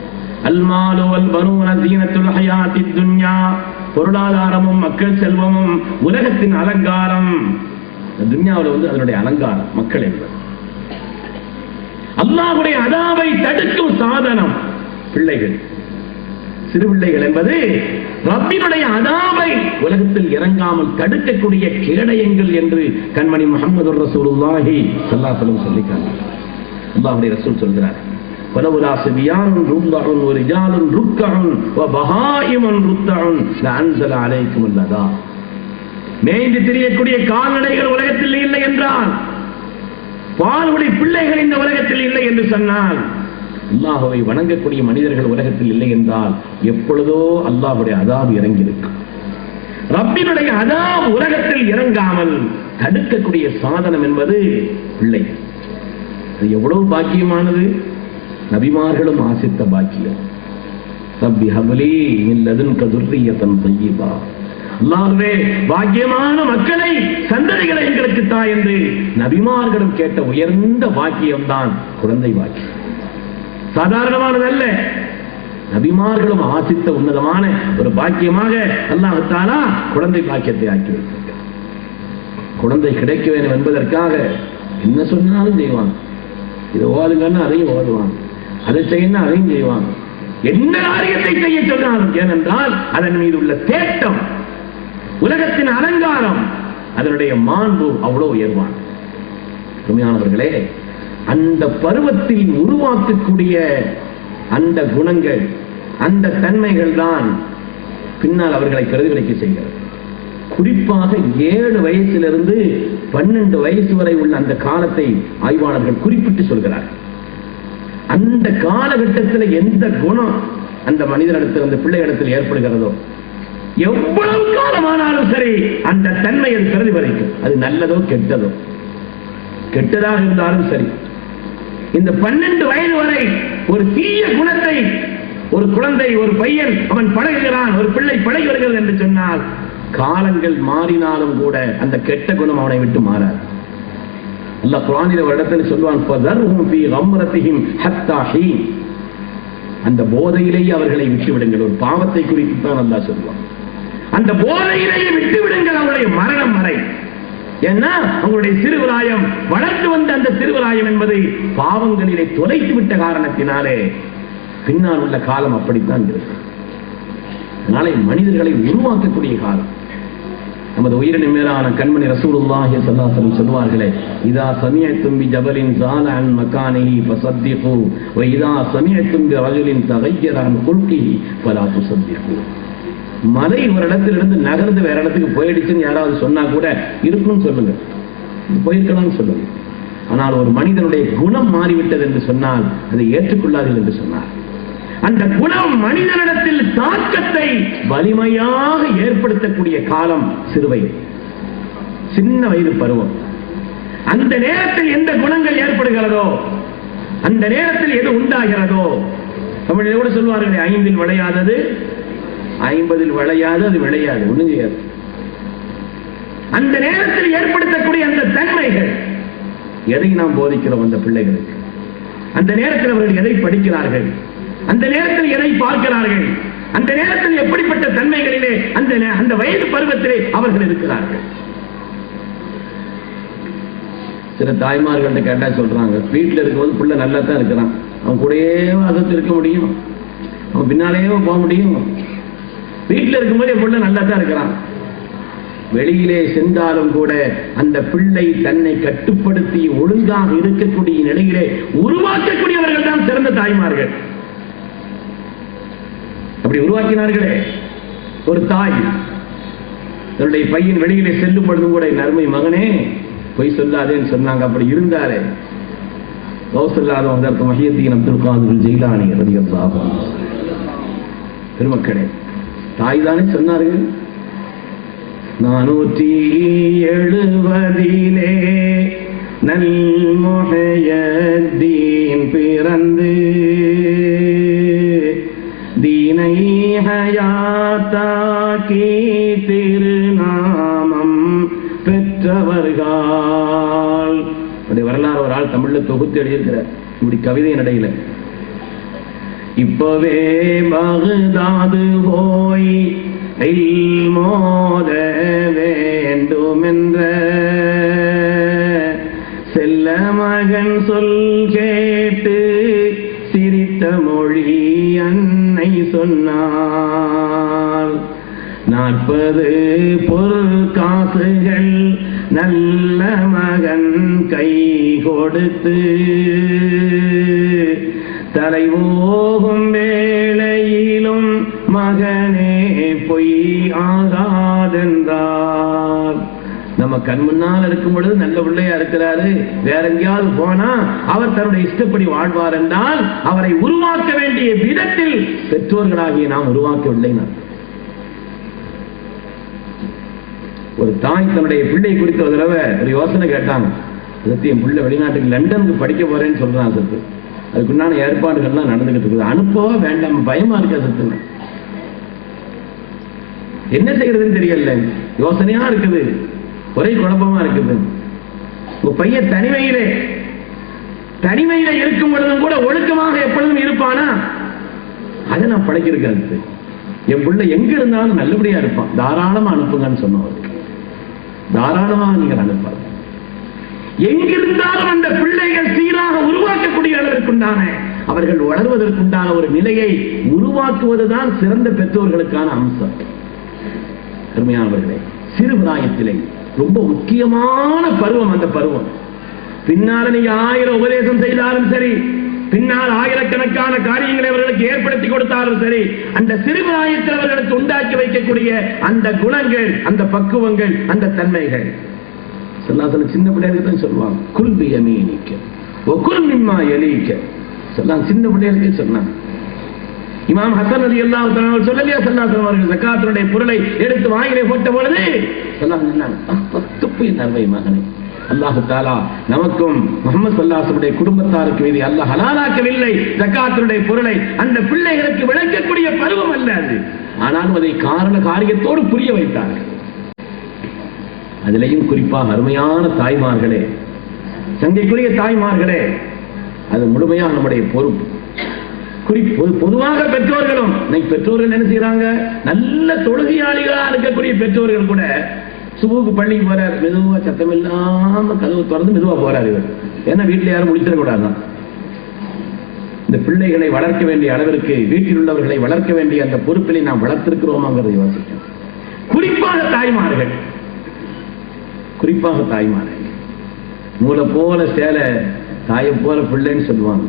அல்மாலு வல் பனூன ஸீனத்துல் ஹயாத்தித் துன்யா, பொருளாதாரமும் மக்கள் செல்வமும் உலகத்தின் அலங்காரம். துன்யாவில் அதனுடைய அலங்காரம் மக்கள் என்பது. அல்லாஹ்வுடைய அதாவை தடுக்கும் சாதனம் பிள்ளைகள், சிறு பிள்ளைகள் என்பது ரப்பினுடைய அதாவை உலகத்தில் இறங்காமல் தடுக்கக்கூடிய கேடயங்கள் என்று கண்மணி முஹம்மது ரசூலுல்லாஹி ஸல்லல்லாஹு அலைஹி வஸல்லம் சொல்லிட்டாங்க. அல்லாஹ்வுடைய ரசூல் சொல்கிறார், வலவுலா சிபியானுன் ருத்தஉன் வரிஜாலுன் ருக்கஉன் வபஹாயிமுன் ருத்தஉன் லஅன்ஸல அலைக்கும் அல்லதா. மேய்ந்து திரியக்கூடிய கால்நடைகள் உலகத்தில் இல்லை என்றால், பாலுடைய பிள்ளைகள் இந்த உலகத்தில் இல்லை என்று சொன்னால், அல்லாஹ்வை வணங்கக்கூடிய மனிதர்கள் உலகத்தில் இல்லை என்றால், எப்பொழுதோ அல்லாஹ்வுடைய அதாப் இறங்கியிருக்கும். ரப்பினுடைய அதாப் உலகத்தில் இறங்காமல் தடுக்கக்கூடிய சாதனம் என்பது பிள்ளை. அது எவ்வளவு பாக்கியமானது, நபிமார்களும் ஆசித்த பாக்கியம். ரப்பி ஹப்லி மின் லதுன்க துர்ரியத்தன் தய்யிபா. அல்லாஹ்வே, பாக்கியமான மக்களை, சந்ததிகளை எங்களுக்கு தா என்று நபிமார்களும் கேட்ட உயர்ந்த பாக்கியம்தான் குழந்தை பாக்கியம். சாதாரணமானதல்ல. நபிமார்களும் ஆசித்த உன்னதமான ஒரு பாக்கியமாக அல்லாஹ் தஆலா குழந்தை பாக்கியத்தை ஆக்கி வைத்தார். குழந்தை கிடைக்க வேண்டும் என்பதற்காக என்ன சொன்னாலும் செய்வான். இதை ஓதுங்கன்னா அதையும் ஓதுவான், அதை செய்யணும் அதையும் செய்வான், என்ன காரியத்தை செய்ய சொன்னாலும். ஏனென்றால் அதன் மீது உள்ள தேட்டம், உலகத்தின் அலங்காரம், அதனுடைய மாண்பு அவ்வளவு உயர்வான். உண்மையானவர்களே, அந்த பருவத்தில் உருவாக்கக்கூடிய அந்த குணங்கள், அந்த தன்மைகள் தான் பின்னால் அவர்களை பிரதிபலிக்க செய்கிறது. குறிப்பாக 7 வயசிலிருந்து 12 வயசு வரை உள்ள அந்த காலத்தை ஆய்வாளர்கள் குறிப்பிட்டு சொல்கிறார்கள். அந்த காலகட்டத்தில் எந்த குணம் அந்த மனிதனிடத்தில், அந்த பிள்ளைகளிடத்தில் ஏற்படுகிறதோ, எவ்வளவு காலமானாலும் சரி அந்த தன்மை அது பிரதிபலிக்கும். அது நல்லதோ கெட்டதோ, கெட்டதாக இருந்தாலும் சரி. இந்த 12 வயது வரை ஒரு தீய குணத்தை ஒரு குழந்தை, ஒரு பையன் அவன் பழகுகிறான், ஒரு பிள்ளை பழகி வருகிறது என்று சொன்னால், காலங்கள் மாறினாலும் கூட அந்த கெட்ட குணம் அவனை விட்டு மாறாது. அல்லாஹ் குர்ஆனில் ஒரு இடத்துல சொல்வான், ஃபதர்ஹும் ஃபீ கம்ரத்திஹிம் ஹத்தா ஹீன். அந்த போதையிலேயே அவர்களை விட்டு விடுங்கள். ஒரு பாவத்தை குறித்து தான் அல்லாஹ் சொல்வான். அந்த போதையிலேயே விட்டு விடுங்கள் அவருடைய மரணம் வரை. ஏன்னா அவங்களுடைய சிறுபிராயம், வளர்த்து வந்த அந்த சிறுபிராயம் என்பது பாவங்களிலே தொலைத்து விட்ட காரணத்தினாலே பின்னால் உள்ள காலம் அப்படித்தான் இருக்கு. அதனாலே மனிதர்களை உருவாக்கக்கூடிய காலம். நமது உயிரின் மேலான கண்மணி ரசூலுல்லாஹி ஸல்லல்லாஹு அலைஹி வஸல்லம் சொல்வார்களே, இதா சமிஅத்தும் பி ஜபலின் ஸால அன் மகானிஹி ஃபஸத்திகு வ இதா சமிஅத்தும் பி ரஜுலின் தகய்யர அன் குல்கிஹி ஃபலா துஸத்திகு. மலை ஒரு இடத்திலிருந்து நகர்ந்து வேற இடத்துக்கு போயிடுச்சுன்னு யாராவது சொன்னா கூட இருக்குன்னு சொல்லுங்க, போயிருக்கலாம்னு சொல்லுங்க. ஆனால் ஒரு மனிதனுடைய குணம் மாறிவிட்டது என்று சொன்னால் அதை ஏற்றுக்கொள்ளாதீர்கள் என்று சொன்னார். அந்த குணம் மனிதனிடத்தில் தாக்கத்தை வலிமையாக ஏற்படுத்தக்கூடிய காலம் சிறுவயது, சின்ன வயது பருவம். அந்த நேரத்தில் எந்த குணங்கள் ஏற்படுகிறதோ, அந்த நேரத்தில் எது உண்டாகிறதோ, தமிழில் கூட சொல்வார்கள், 5 விளையாதது 50 விளையாது, அது விளையாது, ஒண்ணும் செய்யாது. அந்த நேரத்தில் ஏற்படுத்தக்கூடிய அந்த தன்மைகள், எதை நாம் போதிக்கிறோம் அந்த பிள்ளைகளுக்கு, அந்த நேரத்தில் அவர்கள் எதை படிக்கிறார்கள், அந்த நேரத்தில் எதை பார்க்கிறார்கள், அந்த நேரத்தில் எப்படிப்பட்ட தன்மைகளிலே அந்த வயது பருவத்திலே அவர்கள் இருக்கிறார்கள். சில தாய்மார்கள்ட்ட கேட்டா சொல்றாங்க, வீட்டில் இருக்கும்போது பிள்ளை நல்லா தான் இருக்கிறான், அவன் கூடயே வசத்து இருக்க முடியும், அவன் பின்னாலேயே போக முடியும். வீட்டில் இருக்கும்போது என் பிள்ளை நல்லா தான் இருக்கிறான். வெளியிலே சென்றாலும் கூட அந்த பிள்ளை தன்னை கட்டுப்படுத்தி ஒழுங்காக இருக்கக்கூடிய நிலையிலே உருவாக்கக்கூடியவர்கள் தான் சிறந்த தாய்மார்கள். அப்படி உருவாக்கினார்களே. ஒரு தாய் தன்னுடைய பையன் வெளியிலே செல்லும் பொழுதும் கூட, அருமை மகனே பொய் சொல்லாதேன்னு சொன்னாங்க. அப்படி இருந்தாலே கௌசல்லாதம் அதற்கு மஹியத்தீன் அப்துல் காதிர் ஜெயிலானி ரலியல்லாஹு அன்ஹு. பெருமக்களே, தாய் தானே சொன்னார்கள். 470 நல் முஹய்யத்தீன் பிறந்து தீனை ஹயாத்தாக்கி திருநாமம் பெற்றவர்கள். வரலாறு ஒரு ஆள் தமிழ்ல தொகுத்து எழுதியிருக்கிறார். இப்படி கவிதை நடையில, இப்பவே பக்தாது போய் இல்மோத வேண்டுமென்ற செல்ல மகன் சொல் கேட்டு சிரித்த மொழி அன்னை சொன்னார். 40 பொற்காசுகள் நல்ல மகன் கை கொடுத்து தலைவோகும் வேளையிலும் மகனே பொய் ஆகாதென்றார். நம்ம கண் முன்னால் இருக்கும் பொழுது நல்ல பிள்ளையா இருக்கிறாரு, வேற எங்கேயாவது போனா அவர் தன்னுடைய இஷ்டப்படி வாழ்வார் என்றால் அவரை உருவாக்க வேண்டிய விதத்தில் பெற்றோர்களாகிய நாம் உருவாக்கவில்லை. ஒரு தாய் தன்னுடைய பிள்ளை குறித்த ஒரு தடவை ஒரு யோசனை கேட்டாங்க. என் பிள்ளை வெளிநாட்டுக்கு லண்டனுக்கு படிக்க போறேன்னு சொல்றான் சத்து. அதுக்குண்டான ஏற்பாடுகள்லாம் நடந்துகிட்டு இருக்குது. அனுப்பவா வேண்டாம், பயமா இருக்கா சத்து. என்ன செய்யறதுன்னு தெரியல, யோசனையா இருக்குது, ஒரே குழப்பமா இருக்குது. உங்க பையன் தனிமையிலே தனிமையில இருக்கும் பொழுதும் கூட ஒழுக்கமாக எப்பொழுதும் இருப்பானா? அதை நான் படைக்கிறது. என் பிள்ளை எங்க இருந்தாலும் நல்லபடியா இருப்பான், தாராளமா அனுப்புங்கன்னு சொன்னவருக்கு. தாராளமாக நீங்கள் அனுப்பாங்க. எங்கிருந்தாலும் அந்த பிள்ளைகள் சீராக உருவாக்கக்கூடிய அளவிற்குண்டான, அவர்கள் வளர்வதற்குண்டான ஒரு நிலையை உருவாக்குவதுதான் சிறந்த பெற்றோர்களுக்கான அம்சம். அருமையானவர்களே, சிறுபிராயத்திலே ரொம்ப முக்கியமான பருவம் அந்த பருவம். பின்னால நீங்க 1000 உபதேசம் செய்தாலும் சரி, பின்னால் ஆயிரக்கணக்கான காரியங்களை அவர்களுக்கு ஏற்படுத்தி கொடுத்தாலும் சரி, அந்த சிறுபிராயத்தில் அவர்களுக்கு உண்டாக்கி வைக்கக்கூடிய அந்த குணங்கள், அந்த பக்குவங்கள், அந்த தன்மைகள் சின்ன பிள்ளைகளுக்கு தான் சொல்லுவாங்க. குல் பியமீனிக்க வ குல் மிம்மா யலீக்க. சின்ன பிள்ளைகளுக்கு சொன்னாங்க. இமாம் ஹசன் ரலியல்லாஹு தஆலா அவர்கள் சொல்லலையா, ஸல்லல்லாஹு அவர்கள் ஜகாத்துடைய பொருளை எடுத்து வாயிலே போட்ட பொழுது துப்பு என் அருமை மகனே, அல்லாஹு தஆலா நமக்கும் முஹம்மது ஸல்லல்லாஹு அலைஹி வஸல்லம் குடும்பத்தாருக்கு மீது அல்லாஹ் ஹலாலாக்கவில்லை ஜகாத்துடைய பொருளை. அந்த பிள்ளைகளுக்கு விளக்கக்கூடிய பருவம் அல்ல அது. ஆனாலும் அதை காரண காரியத்தோடு புரிய வைத்தார்கள். அதிலையும் குறிப்பாக அருமையான தாய்மார்களே, சங்கைக்குரிய தாய்மார்களே, அது முழுமையாக நம்முடைய பொறுப்பு. பொதுவாக பெற்றோர்களும், பெற்றோர்கள் என்ன செய்யறாங்க, நல்ல தொழுகையாளிகளா இருக்கக்கூடிய பெற்றோர்கள் கூட சுபுக்கு பள்ளிக்கு போறாரு, மெதுவா சத்தம் இல்லாம கதவு திறந்து மெதுவா போறாரு. இவர் ஏன்னா வீட்டுல யாரும் முடிச்சிடக்கூடாதான். இந்த பிள்ளைகளை வளர்க்க வேண்டிய அளவிற்கு, வீட்டில் உள்ளவர்களை வளர்க்க வேண்டிய அந்த பொறுப்பிலை நாம் வளர்த்திருக்கிறோமாங்கிறதை யோசிக்கணும். குறிப்பாக தாய்மார்கள், குறிப்பாக தாய்மார்கள். நூலை போல சேலை, தாயை போல பிள்ளைன்னு சொல்லுவாங்க.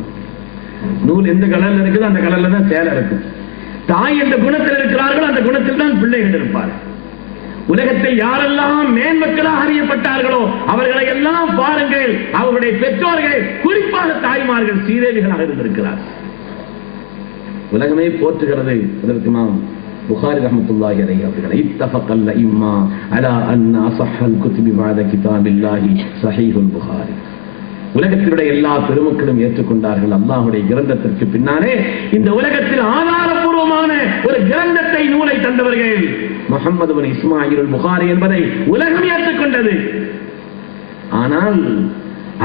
நூல் எந்த கலர்ல இருக்குதோ அந்த கலர்ல தான் சேலை இருக்கும். தாய் எந்த குணத்தில் இருக்கிறார்களோ அந்த குணத்தில் தான் பிள்ளைகள் இருப்பார்கள். உலகத்தை யாரெல்லாம் மேன்மக்களாக அறியப்பட்டார்களோ அவர்களை எல்லாம் பாருங்கள், அவர்களுடைய பெற்றோர்கள், குறிப்பாக தாய்மார்கள் சீரேவிகளாக இருந்திருக்கிறார். உலகமே போற்றுகிறது. அதற்கு நாம் புகாரி ரஹ்மத்துல்லாஹி அலைஹி அவர்கள் இத்தஃபகல் இம்மா அலா அன்ன அஸஹல் குதுபி பஅத கிதாபில்லாஹி ஸஹீஹுல் புகாரி. உலகத்தினுடைய எல்லா பெருமக்களும் ஏற்றுக்கொண்டார்கள், அல்லாஹ்வுடைய கிரந்தத்திற்கு பின்னாலே இந்த உலகத்தில் ஆதாரபூர்வமான ஒரு கிரந்தத்தை, நூலை தந்தவர்கள் முஹம்மது பின் இஸ்மாயில் புகாரி என்பதை உலகம் ஏற்றுக்கொண்டது. ஆனால்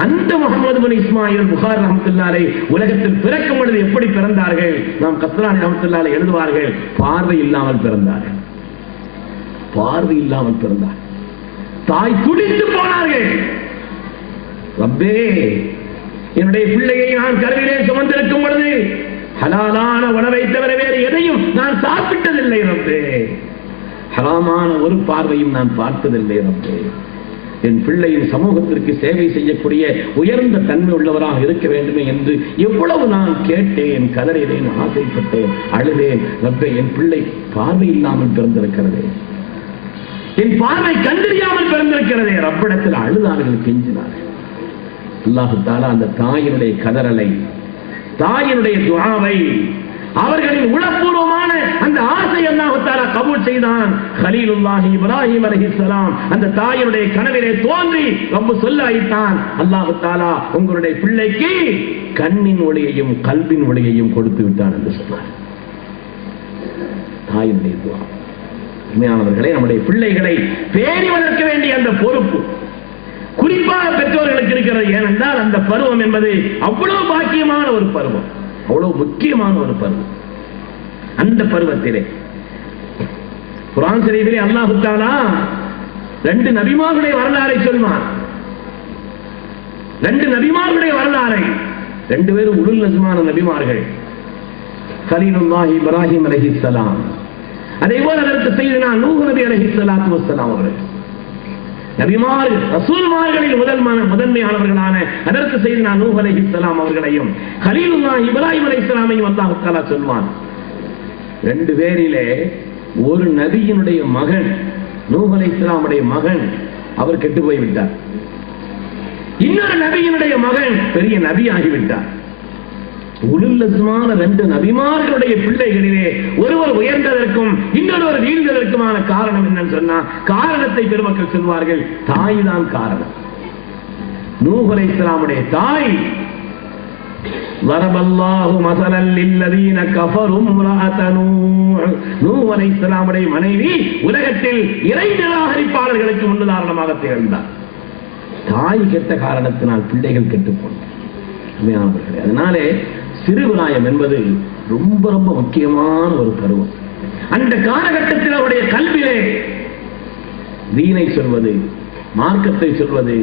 அந்த முஹம்மது பின் இஸ்மாயில் புகாரி ரஹ்மத்துல்லாஹி அலைஹி உலகத்தில் பிறக்கும் பொழுது எப்படி பிறந்தார்கள்? நாம் கஸ்ரானி ரஹ்மத்துல்லாஹி அலைஹி எழுதுவார்கள், பார்வை இல்லாமல் பிறந்தார்கள். பார்வை இல்லாமல் பிறந்தார். தாய் துடித்து போனார்கள், ரப்பே, என்னுடைய பிள்ளையை நான் கருவிலே சுமந்திருக்கும் பொழுது ஹலாலான உணவை தவிர வேறு எதையும் நான் சாப்பிட்டதில்லை ரப்பே. ஹராமான ஒரு பார்வையும் நான் பார்த்ததில்லை ரப்பே. என் பிள்ளையின் சமூகத்திற்கு சேவை செய்யக்கூடிய உயர்ந்த தன்மை உள்ளவராக இருக்க வேண்டுமே என்று எவ்வளவு நான் கேட்டேன், கதறினேன், ஆசைப்பட்டேன், அழுதேன். ரப்பே, என் பிள்ளை பார்வை இல்லாமல் பிறந்திருக்கிறதே, என் பார்வை கண்டறியாமல் பிறந்திருக்கிறதே. ரப்பிடத்தில் அழுதார்கள், கெஞ்சினார்கள். அல்லாஹு தஆலா அந்த தாயினுடைய கதறலை, தாயினுடைய துஆவை, அவர்களின் உளப்பூர்வமான அந்த ஆசை அல்லாஹு தஆலா கபூல் செய்தான். கலீலுல்லாஹி இப்ராஹிம் அலைஹிஸ்ஸலாம் அந்த தாயினுடைய கனவிலே தோன்றி ரப்பு சொல்ல வைத்தான், அல்லாஹு தஆலா உங்களுடைய பிள்ளைக்கு கண்ணின் ஒளியையும் கல்வின் ஒளியையும் கொடுத்து விட்டான் என்று சொன்னார். தாயினுடைய துஆ. உண்மையானவர்களே, நம்முடைய பிள்ளைகளை பேணி வளர்க்க வேண்டிய அந்த பொறுப்பு குறிப்பாக பெற்றோர்களுக்கு இருக்கிறது. ஏனென்றால் அந்த பருவம் என்பது அவ்வளவு பாக்கியமான ஒரு பருவம், அவ்வளவு முக்கியமான ஒரு பருவம். அந்த பருவத்திலே குர்ஆன் ஷரீஃபிலே அல்லாஹ் தஆலா 2 நபிமார்களுடைய வரலாறை சொல்வான். 2 நபிமார்களுடைய வரலாறை, 2 பேரும் உலுல் அஸ்மான நபிமார்கள், கலீலுல்லாஹி இப்ராஹிம் அலைஹிஸ்ஸலாம், அதேபோல அதற்கு சையதுனா நூஹ் நபி அலைஹிஸ்ஸலாத்து வஸ்ஸலாம் அவர்கள். நபிமார்கள், ரசூல்மார்களில் முதன்மையானவர்களான அதற்கு சையதுனா நூஹ் அலைஹிஸ்ஸலாம் அவர்களையும் கலீலுல்லாஹ் இப்ராஹிம் அலைஹிஸ்ஸலாமையும் அல்லாஹ் தஆலா சொல்வான். 2 பேரிலே ஒரு நபியினுடைய மகன், நூஹ் அலைஹிஸ்ஸலாமுடைய மகன், அவர் கெட்டு போய் விட்டார். இன்னொரு நபியினுடைய மகன் பெரிய நபி ஆகிவிட்டார். உலுல் அஸ்மான 2 நபிமார்களுடைய பிள்ளைகளிலே ஒருவர் உயர்ந்ததற்கும் இன்னொருவர் வீழ்ந்ததற்குமான காரணம் என்னன்னு சொன்னா, காரணத்தை பெருமக்கள் சொல்வார்கள், தாய் தான் காரணம். நூஹ் அலைஹிஸ்ஸலாமுடைய தாய், வரபல்லாஹு மஸலல் லில்லதீன கஃபரு இம்ரஅத நூஹ், நூஹ் அலைஹிஸ்ஸலாமுடைய மனைவி உலகத்தில் இறை நிராகரிப்பாளர்களுக்கு முன்னுதாரணமாக திகழ்ந்தார். தாய் கெட்ட காரணத்தினால் பிள்ளைகள் கெட்டு போனார். அதனாலே சிறுபிராயம் என்பது ரொம்ப ரொம்ப முக்கியமான ஒரு பருவம். அந்த காலகட்டத்தில் அவருடைய கல்வியிலே தீனை சொல்வது, மார்க்கத்தை சொல்வது,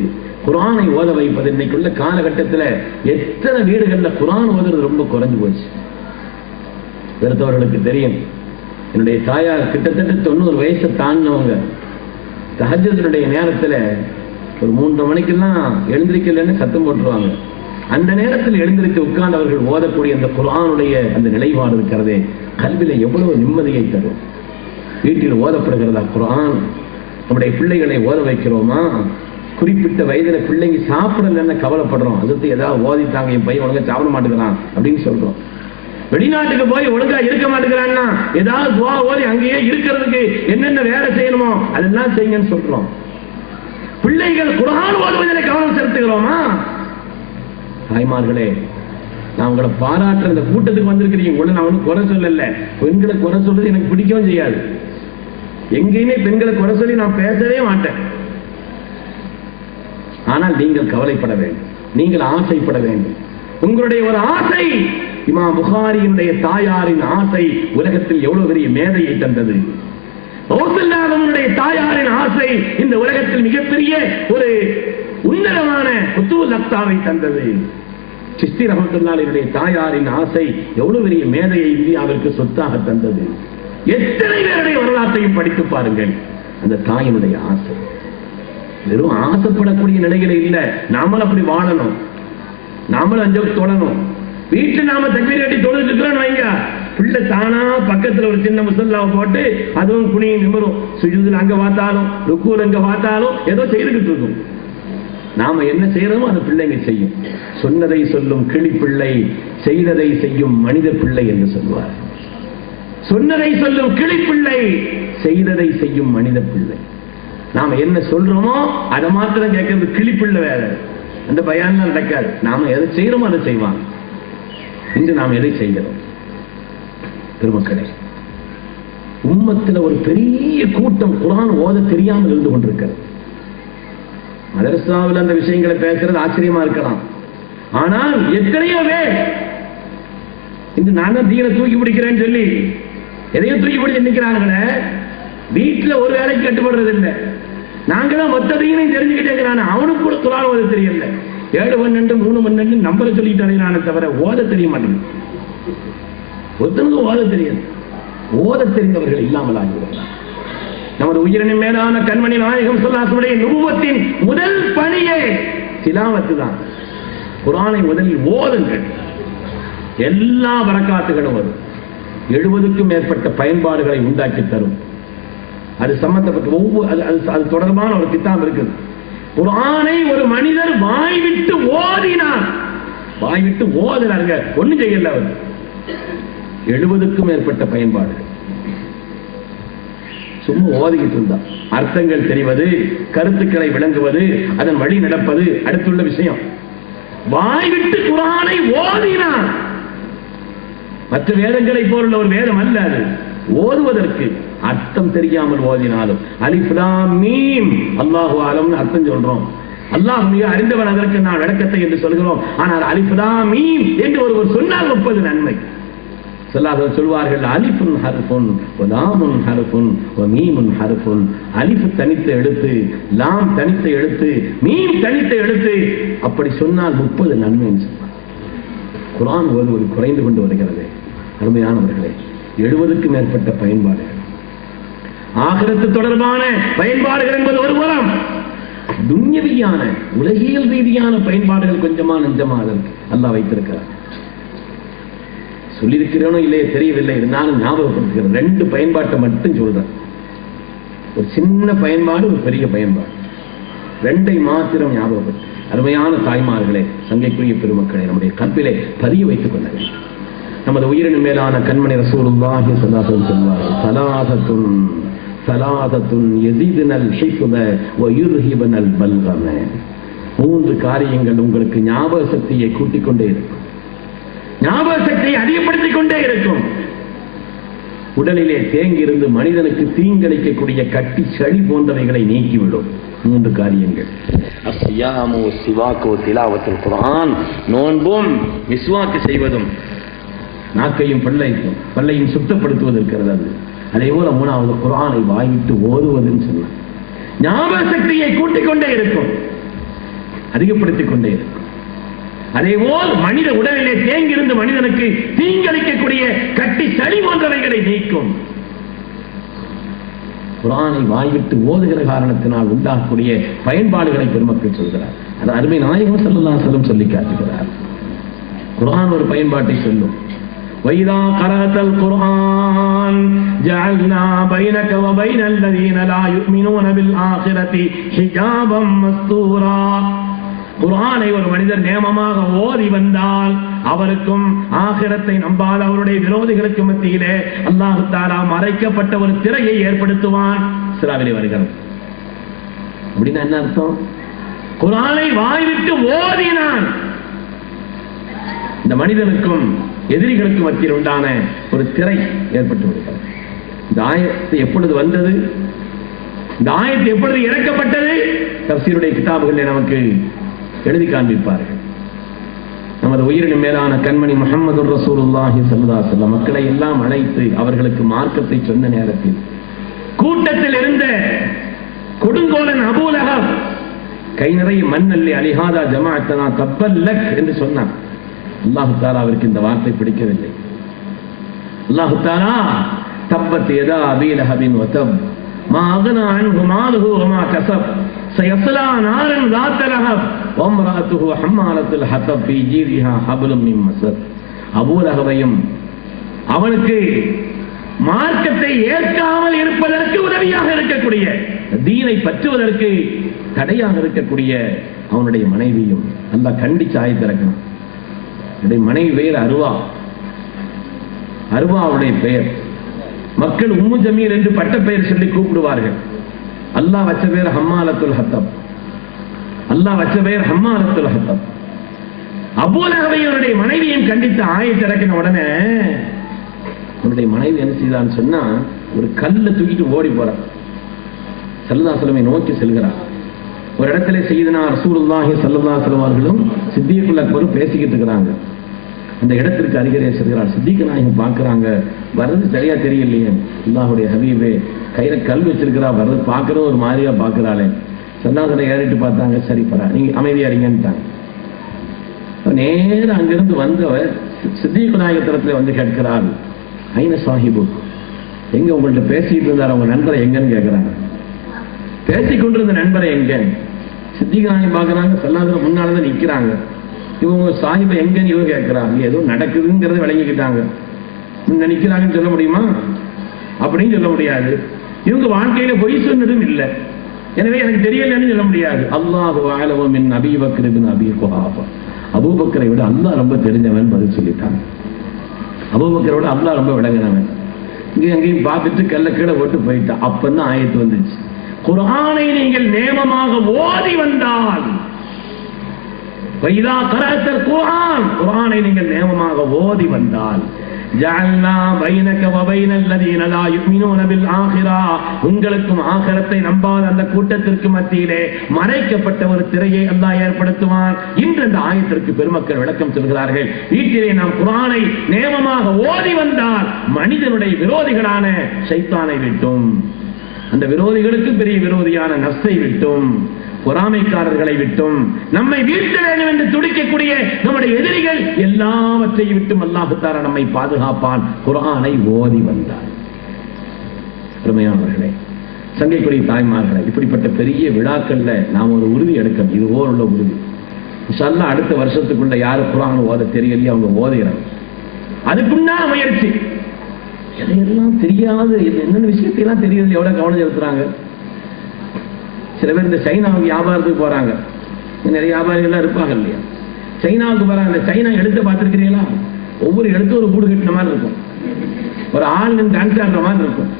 குர்ஆனை ஓத வைப்பது. இன்னைக்குள்ள காலகட்டத்தில் எத்தனை வீடுகளில் குர்ஆன் ஓதுறது ரொம்ப குறைஞ்சு போச்சு. வெறுத்தவர்களுக்கு தெரியும். என்னுடைய தாயார் கிட்டத்தட்ட 90 வயசை தாண்டினவங்க. தஹஜ்ஜுடைய நேரத்தில் ஒரு 3:30 மணிக்கெல்லாம் எழுந்திருக்கலன்னு சத்தம் போட்டுருவாங்க. அந்த நேரத்தில் எழுந்திருக்க உட்கார்ந்தவர்கள் ஓதக்கூடிய அந்த குர்ஆனுடைய அந்த நிலைப்பாடு இருக்கிறதே, கல்வியில எவ்வளவு நிம்மதியை தரும். வீட்டில் ஓதப்படுகிறதா குர்ஆன்? நம்முடைய பிள்ளைகளை ஓத வைக்கிறோமா? குறிப்பிட்ட வயதுல பிள்ளைங்க சாப்பிடலன்னு கவலைப்படுறோம். அதுக்கு ஏதாவது ஓதித்தாங்க, என் பையன் ஒழுங்கா சாப்பிட மாட்டேங்கிறான் அப்படின்னு சொல்றோம். வெளிநாட்டுக்கு போய் ஒழுங்கா இருக்க மாட்டேங்கிறான்னா ஏதாவது துவா ஓதி அங்கேயே இருக்கிறதுக்கு என்னென்ன வேலை செய்யணுமோ அதெல்லாம் செய்யுங்கன்னு சொல்றோம். பிள்ளைகள் குர்ஆன் ஓதுவதில் கவனம் செலுத்துகிறோமா? தாய்மார்களே, நான் உங்களை பாராட்டுற இந்த கூட்டத்துக்கு வந்திருக்கிறீங்க. உங்களை நான் ஒன்றும் குறை சொல்லல. பெண்களை குறை சொல்றது எனக்கு பிடிக்கவும் செய்யாது. எங்கேயுமே பெண்களை குறை சொல்லி நான் பேசவே மாட்டேன். ஆனால் நீங்கள் கவலைப்பட வேண்டும், நீங்கள் ஆசைப்பட வேண்டும். உங்களுடைய ஒரு ஆசை, இமாம் புகாரியினுடைய தாயாரின் ஆசை உலகத்தில் எவ்வளவு பெரிய மேதையை தந்தது. ரசூலுல்லாஹ்வுடைய தாயாரின் ஆசை இந்த உலகத்தில் மிகப்பெரிய ஒரு உன்னதமான குத்தூல் அக்தாவை தந்தது. சிஸ்தி ரஹ்மத்துல்லாஹினுடைய தாயாரின் ஆசை எவ்வளவு பெரிய மேதையை இந்தியாவிற்கு சொத்தாக தந்தது. எத்தனை பேருடைய வரலாற்றையும் படித்து பாருங்கள். அந்த தாயினுடைய ஆசை வெறும் ஆசைப்படக்கூடிய நிலையில இல்ல. நாமளும் அப்படி வாழணும், நாமளும் அஞ்சு தொடணும். வீட்டுல நாம தக்பீர் கட்டி தொழுது இருக்கிறோம் வைங்க, பிள்ளை தானா பக்கத்துல ஒரு சின்ன முசல்லாவை போட்டு அதுவும் குனியை நிமிரும். சுஜூதுல அங்க பார்த்தாலும் ருக்கூல அங்க பார்த்தாலும் ஏதோ செய்துகிட்டு இருக்கும். நாம என்ன செய்யறோமோ அந்த பிள்ளைங்க செய்யும். சொன்னதை சொல்லும் கிளி பிள்ளை, செய்ததை செய்யும் மனித பிள்ளை என்று சொல்வார். சொன்னதை சொல்லும் கிளி பிள்ளை, செய்ததை செய்யும் மனித பிள்ளை. நாம என்ன சொல்றோமோ அதை மாத்திரம் கேட்கறது கிளி பிள்ளை வேலை. அந்த பயான் நடக்காது. நாம எதை செய்யறோமோ அதை செய்வாங்க. இன்று நாம் எதை செய்கிறோம்? பெருமக்களே, உம்மத்தில் ஒரு பெரிய கூட்டம் குர்ஆன் ஓத தெரியாமல் இருந்து கொண்டிருக்கிறது. மதரசாவில் அந்த விஷயங்களை பேசுறது ஆச்சரியமா இருக்கலாம். ஆனால் எத்தனையோ பேர் இன்று நான் தான் தீனை தூக்கி பிடிக்கிறேன்னு சொல்லி எதையும் தூக்கி பிடிச்சு நிற்கிறாங்களே, வீட்டில் ஒரு வேலைக்கு கட்டுப்படுறது இல்லை. நாங்களாம் மொத்த தீனையும் தெரிஞ்சுக்கிட்டே அவனுக்கு கூட குர்ஆன் ஓத தெரியல. 7 12 3 12 நம்பரை சொல்லிட்டு அடையிறானே தவிர ஓத தெரிய மாட்டேங்குது. ஒருத்தனுக்கு ஓத தெரியாது. ஓத தெரிந்தவர்கள் இல்லாமல் ஆகிவிடுகிறார். நமது உயிரின் மேலான கண்மணி நாயகம் ஸல்லல்லாஹு அலைஹி வஸல்லம் நுபுவத்தின் முதல் பணியே திலாவத்து தான். குர்ஆனை முதலில் ஓதுங்கள், எல்லா பரக்காத்துகளும் வரும். 70க்கும் மேற்பட்ட பயன்பாடுகளை உண்டாக்கி தரும். அது சம்பந்தப்பட்ட ஒவ்வொரு அது தொடர்பான ஒரு கிதாப் இருக்குது. குர்ஆனை ஒரு மனிதர் வாய்விட்டு ஓதினார், வாய்விட்டு ஓதுறாங்க, ஒண்ணும் செய்யல. அவர் 70க்கும் மேற்பட்ட பயன்பாடுகள் சும்மா ஓதிக்கிட்டு இருந்தார். அர்த்தங்கள் தெரிவது, கருத்துக்களை விளங்குவது, அதன் வழி நடப்பது அடுத்துள்ள விஷயம். வாய்விட்டு குர்ஆனை ஓதினார். மற்ற வேதங்களை போലുള്ള ஒரு வேதம் அல்ல அது. ஓதுவதற்கு அர்த்தம் தெரியாமல் ஓதினாலும் அலிஃப் லாம் மீம் அல்லாஹு அலம்னு அர்த்தம் சொல்றோம். அல்லாஹ் மிக அறிந்தவன், அதற்கு நான் விளக்கத்தை என்று சொல்கிறோம். ஆனால் அலிஃப் லாம் மீம் என்று ஒருவர் சொன்னால் 30 நன்மை. ஸல்லல்லாஹு சொல்வார்கள், அலிஃபுன் ஹர்ஃபுன் வ லாமுன் ஹர்ஃபுன் வ மீமுன் ஹர்ஃபுன். அலிஃப் தனித்த எழுத்து, லாம் தனித்த எழுத்து, மீம் தனித்த எழுத்து. அப்படி சொன்னால் 30 நன்மை என்று சொன்னார். குர்ஆன் ஓதுவது குறைந்து கொண்டு வருகிறது. அருமையானவர்களே, 70க்கும் மேற்பட்ட பயன்பாடுகள், ஆகிரத்து தொடர்பான பயன்பாடுகள் என்பது ஒரு புறம், துன்யவியான உலகியல் ரீதியான பயன்பாடுகள் கொஞ்சமா நெஞ்சமா அதற்கு அல்லாஹ் வைத்திருக்கிறார். சொல்லியிருக்கிறோனோ இல்லையே தெரியவில்லை, இருந்தாலும் ஞாபகப்படுத்துகிறேன். 2 பயன்பாட்டை மட்டும் சொல்றேன். ஒரு சின்ன பயன்பாடு, ஒரு பெரிய பயன்பாடு. 2ஐ மாத்திரம் ஞாபகப்படுத்த. அருமையான தாய்மார்களே, சங்கைக்குரிய பெருமக்களே, நம்முடைய கற்பிலே பதிய வைத்துக் கொள்ள வேண்டும். நமது உயிரின் மேலான கண்மணி ரசூலுல்லாஹி ஸல்லல்லாஹு அலைஹி வஸல்லம் ஸலாதத்துன் யஸீதுனல் ஹிஃபத வ யுர்ஹிபனல் பல்கம. 3 காரியங்கள் உங்களுக்கு ஞாபக சக்தியை கூட்டிக் கொண்டே இருக்கும், ஞாபக சக்தியை அதிகப்படுத்திக் கொண்டே இருக்கும். உடலிலே தேங்கியிருந்து மனிதனுக்கு தீங்களிக்கக்கூடிய கட்டி சளி போன்றவைகளை நீக்கிவிடும். 3 காரியங்கள். ஐயாமு சிவாக்கு திலாவத்துல் குர்ஆன், நோன்பும் மிஸ்வாக்கு செய்வதும் நாக்கையும் பல்லையும் சுத்தப்படுத்துவது இருக்கிறது. அது அதே போல மூணாவது குர்ஆனை வாய்விட்டு ஓதுவதுன்னு சொன்னார். ஞாபக சக்தியை கூட்டிக் கொண்டே இருக்கும், அதிகப்படுத்திக் கொண்டே இருக்கும். அதேபோல் மனித உடலிலே தேங்கியிருந்து மனிதனுக்கு தீங்களிக்கக்கூடிய கட்டி சளி போன்றவைகளை நீக்கும். குர்ஆனை வாய்விட்டு ஓதுகிற காரணத்தினால் உண்டாகக்கூடிய பயன்பாடுகளை பெருமக்கள் சொல்கிறார். அது அருமை நாயகம் ஸல்லல்லாஹு அலைஹி வஸல்லம் சொல்லி காட்டுகிறார். குர்ஆன் ஒரு பயன்பாட்டை சொல்லும். وَإِذَا قَرَأْتَ الْقُرْآنَ جَعَلْنَا بَيْنَكَ وَبَيْنَ الَّذِينَ لَا يُؤْمِنُونَ بِالْآخِرَةِ حِجَابًا مَسْتُورًا. குர்ஆனை ஒரு மனிதர் நேமமாக ஓதி வந்தால் அவருக்கும் ஆகிரத்தை நம்பாத அவருடைய விரோதிகளுக்கு மத்தியிலே அல்லாஹ் தஆலா மறைக்கப்பட்ட ஒரு திரையை ஏற்படுத்துவான். சூராவிலே வருகிறது. அப்படின்னா என்ன அர்த்தம்? குர்ஆனை வாய்விட்டு ஓதினான் இந்த மனிதனுக்கும் எதிரிகளுக்கு மத்தியில் உண்டான ஒரு திரை ஏற்பட்டு விடுகிறது. இந்த ஆயத்து எப்பொழுது வந்தது, இந்த ஆயத்து எப்பொழுது இறக்கப்பட்டது, தஃசீருடைய கிதாபுகளில் நமக்கு எழுதி காண்பிப்பார்கள். நமது உயிரின் மேலான கண்மணி முஹம்மது ரசூலுல்லாஹி ஸல்லல்லாஹு அலைஹி வஸல்லம் மக்களை எல்லாம் அழைத்து அவர்களுக்கு மார்க்கத்தை சொன்ன நேரத்தில் கூட்டத்தில் இருந்த கொடுங்கோலன் அபூ லஹப் கை நிறைய மண்ணல்லி அலிஹாதா ஜமாஅத்தனா தப்பல்லக் என்று சொன்னான். அல்லாஹ் தஆலா அவருக்கு இந்த வார்த்தை பிடிக்கவில்லை. அல்லாஹ் தஆலா தப்பத் யதா அபீ லஹபின் வதப் மா அக்னா அன்ஹு மாலுஹு வமா கஸப் சயஸ்லா நாரன் ذات லஹப் வம்ராத்துஹு ஹம்மாலத்துல் ஹதப் ஃபீ ஜீரிஹா ஹப்லும் மின் மஸத். அபூ லஹபையும் அவனுக்கு மார்க்கத்தை ஏற்காமல் இருப்பதற்கு உதவியாக இருக்கக்கூடிய, தீனை பற்றுவதற்கு தடையாக இருக்கக்கூடிய அவனுடைய மனைவியும் அல்லாஹ் கண்டிச்சு ஆயத்திறக்கணும். மனைவி பெயர் அருவாவுடைய பெயர். மக்கள் உம்மு ஜமீல் என்று பட்ட பெயர் சொல்லி கூப்பிடுவார்கள். அல்லாஹ் வச்ச பெயர் ஹம்மாலத்துல் ஹத்தப். அபூ லஹபையுடைய மனைவியும் கண்டித்து ஆயத்திறக்கின உடனே அவனுடைய மனைவி என்ன செய்தான்னு சொன்னா ஒரு கல்லை தூக்கிட்டு ஓடி போறார். ஸல்லல்லாஹு அலைஹி வஸல்லம் நோக்கி செல்கிறார். ஒரு இடத்துல சையதுனா ரசூலுல்லாஹி ஸல்லல்லாஹு அலைஹி வஸல்லம் அவர்களும் சித்திகுல் அக்பரும் பேசிக்கிட்டு இருக்கிறாங்க. அந்த இடத்திற்கு அருகே செல்கிறார். சித்திக் நாயகம் பார்க்கறாங்க, வர்றது சரியா தெரியலையே, அல்லாஹ்வுடைய ஹபீபே கையில கல் வச்சிருக்கிறா, வர்றது பார்க்கறது ஒரு மாதிரியா பார்க்கிறாளே. சன்னாதனை ஏறிட்டு பார்த்தாங்க, சரி பரா நீங்க அமைதியா இருங்கன்ட்டாங்க. நேரம் அங்கிருந்து வந்தவர் சித்திக் நாயகத்திடத்துல வந்து கேட்கிறார், ஐன சாஹிபு, எங்க உங்கள்கிட்ட பேசிட்டு இருந்தார் உங்க நண்பரை எங்கன்னு கேட்கிறாங்க. பேசிக்கொண்டிருந்த நண்பரை எங்க? சித்திக் நாயகம் பார்க்கறாங்க, சன்னாதன முன்னாலதான் நிக்கிறாங்க. இவங்க சாஹிபை எங்கன்னு இவங்க கேட்கிறாங்க. ஏதோ நடக்குதுங்கிறத விளங்கிக்கிட்டாங்க. நினைக்கிறாங்கன்னு சொல்ல முடியுமா? அப்படின்னு சொல்ல முடியாது. இவங்க வாழ்க்கையில பொய் சொன்னதும் இல்லை, எனவே எனக்கு தெரியலன்னு சொல்ல முடியாது. அல்லாஹு அஅலமு மின் அபீ பக்ர் இப்னு அபீ குஹாஃபா, அபூபக்கரை விட அல்லாஹ் ரொம்ப தெரிஞ்சவன் பதில் சொல்லிட்டாங்க. அபூபக்கரை விட அல்லாஹ் ரொம்ப விளங்கினவன். இங்கே அங்கேயும் பார்த்துட்டு கல்ல கீழே போட்டு போயிட்டான். அப்பதான் ஆயத்து வந்துச்சு, குர்ஆனை நீங்கள் நேமமாக ஓதி வந்தால், வைதா கரஅத்தல் குர்ஆன், குர்ஆனை நீங்கள் நேமமாக ஓதி வந்தால், ஜஅல்னா பைனக வ பைனல் லதீன லா யுமினூன பில் ஆகிரா, உங்களுக்கும் ஆகிரத்தை நம்பாத அந்த கூட்டத்திற்கு மத்தியிலே மறைக்கப்பட்ட ஒரு திரையை அல்லாஹ் ஏற்படுத்துவான். இன்று அந்த ஆயத்திற்கு பெருமக்கள் விளக்கம் சொல்கிறார்கள். வீட்டிலே நாம் குர்ஆனை நேமமாக ஓதி வந்தால் மனிதனுடைய விரோதிகளான ஷைத்தானை விட்டும், அந்த விரோதிகளுக்கு பெரிய விரோதியான நஃப்ஸை விட்டும், பொறாமைக்காரர்களை விட்டும், நம்மை வீழ்த்த வேண்டும் என்று துடிக்கக்கூடிய நம்முடைய எதிரிகள் எல்லாவற்றையும் விட்டும் அல்லாஹ் தஆலா நம்மை பாதுகாப்பான். குர்ஆனை ஓதி வந்தார். பெருமையானவர்களே, சங்கைக்குரிய தாய்மார்களே, இப்படிப்பட்ட பெரிய விழாக்கள்ல நாம் ஒரு உறுதி எடுக்கணும். இது ஓருள்ள உறுதி. இன்ஷா அல்லாஹ் அடுத்த வருஷத்துக்குள்ள யாரு குர்ஆன் ஓத தெரியலையோ அவங்க ஓதுகிறாங்க. அதுக்குண்டான முயற்சி. எதையெல்லாம் தெரியாது, என்னென்ன விஷயத்தையெல்லாம் தெரியுது, எவ்வளவு கவனம் செலுத்துறாங்க. சில பேர் இந்த சைனாவுக்கு வியாபாரத்துக்கு போறாங்க, நிறைய வியாபாரிகள்லாம் இருப்பாங்க இல்லையா, சைனாவுக்கு போறாங்க. இந்த சைனா எழுத்த பார்த்துருக்கிறீங்களா? ஒவ்வொரு எழுத்து ஒரு கூடு கட்டின மாதிரி இருக்கும், ஒரு ஆள் டான்ஸ் ஆடுற மாதிரி இருக்கும்.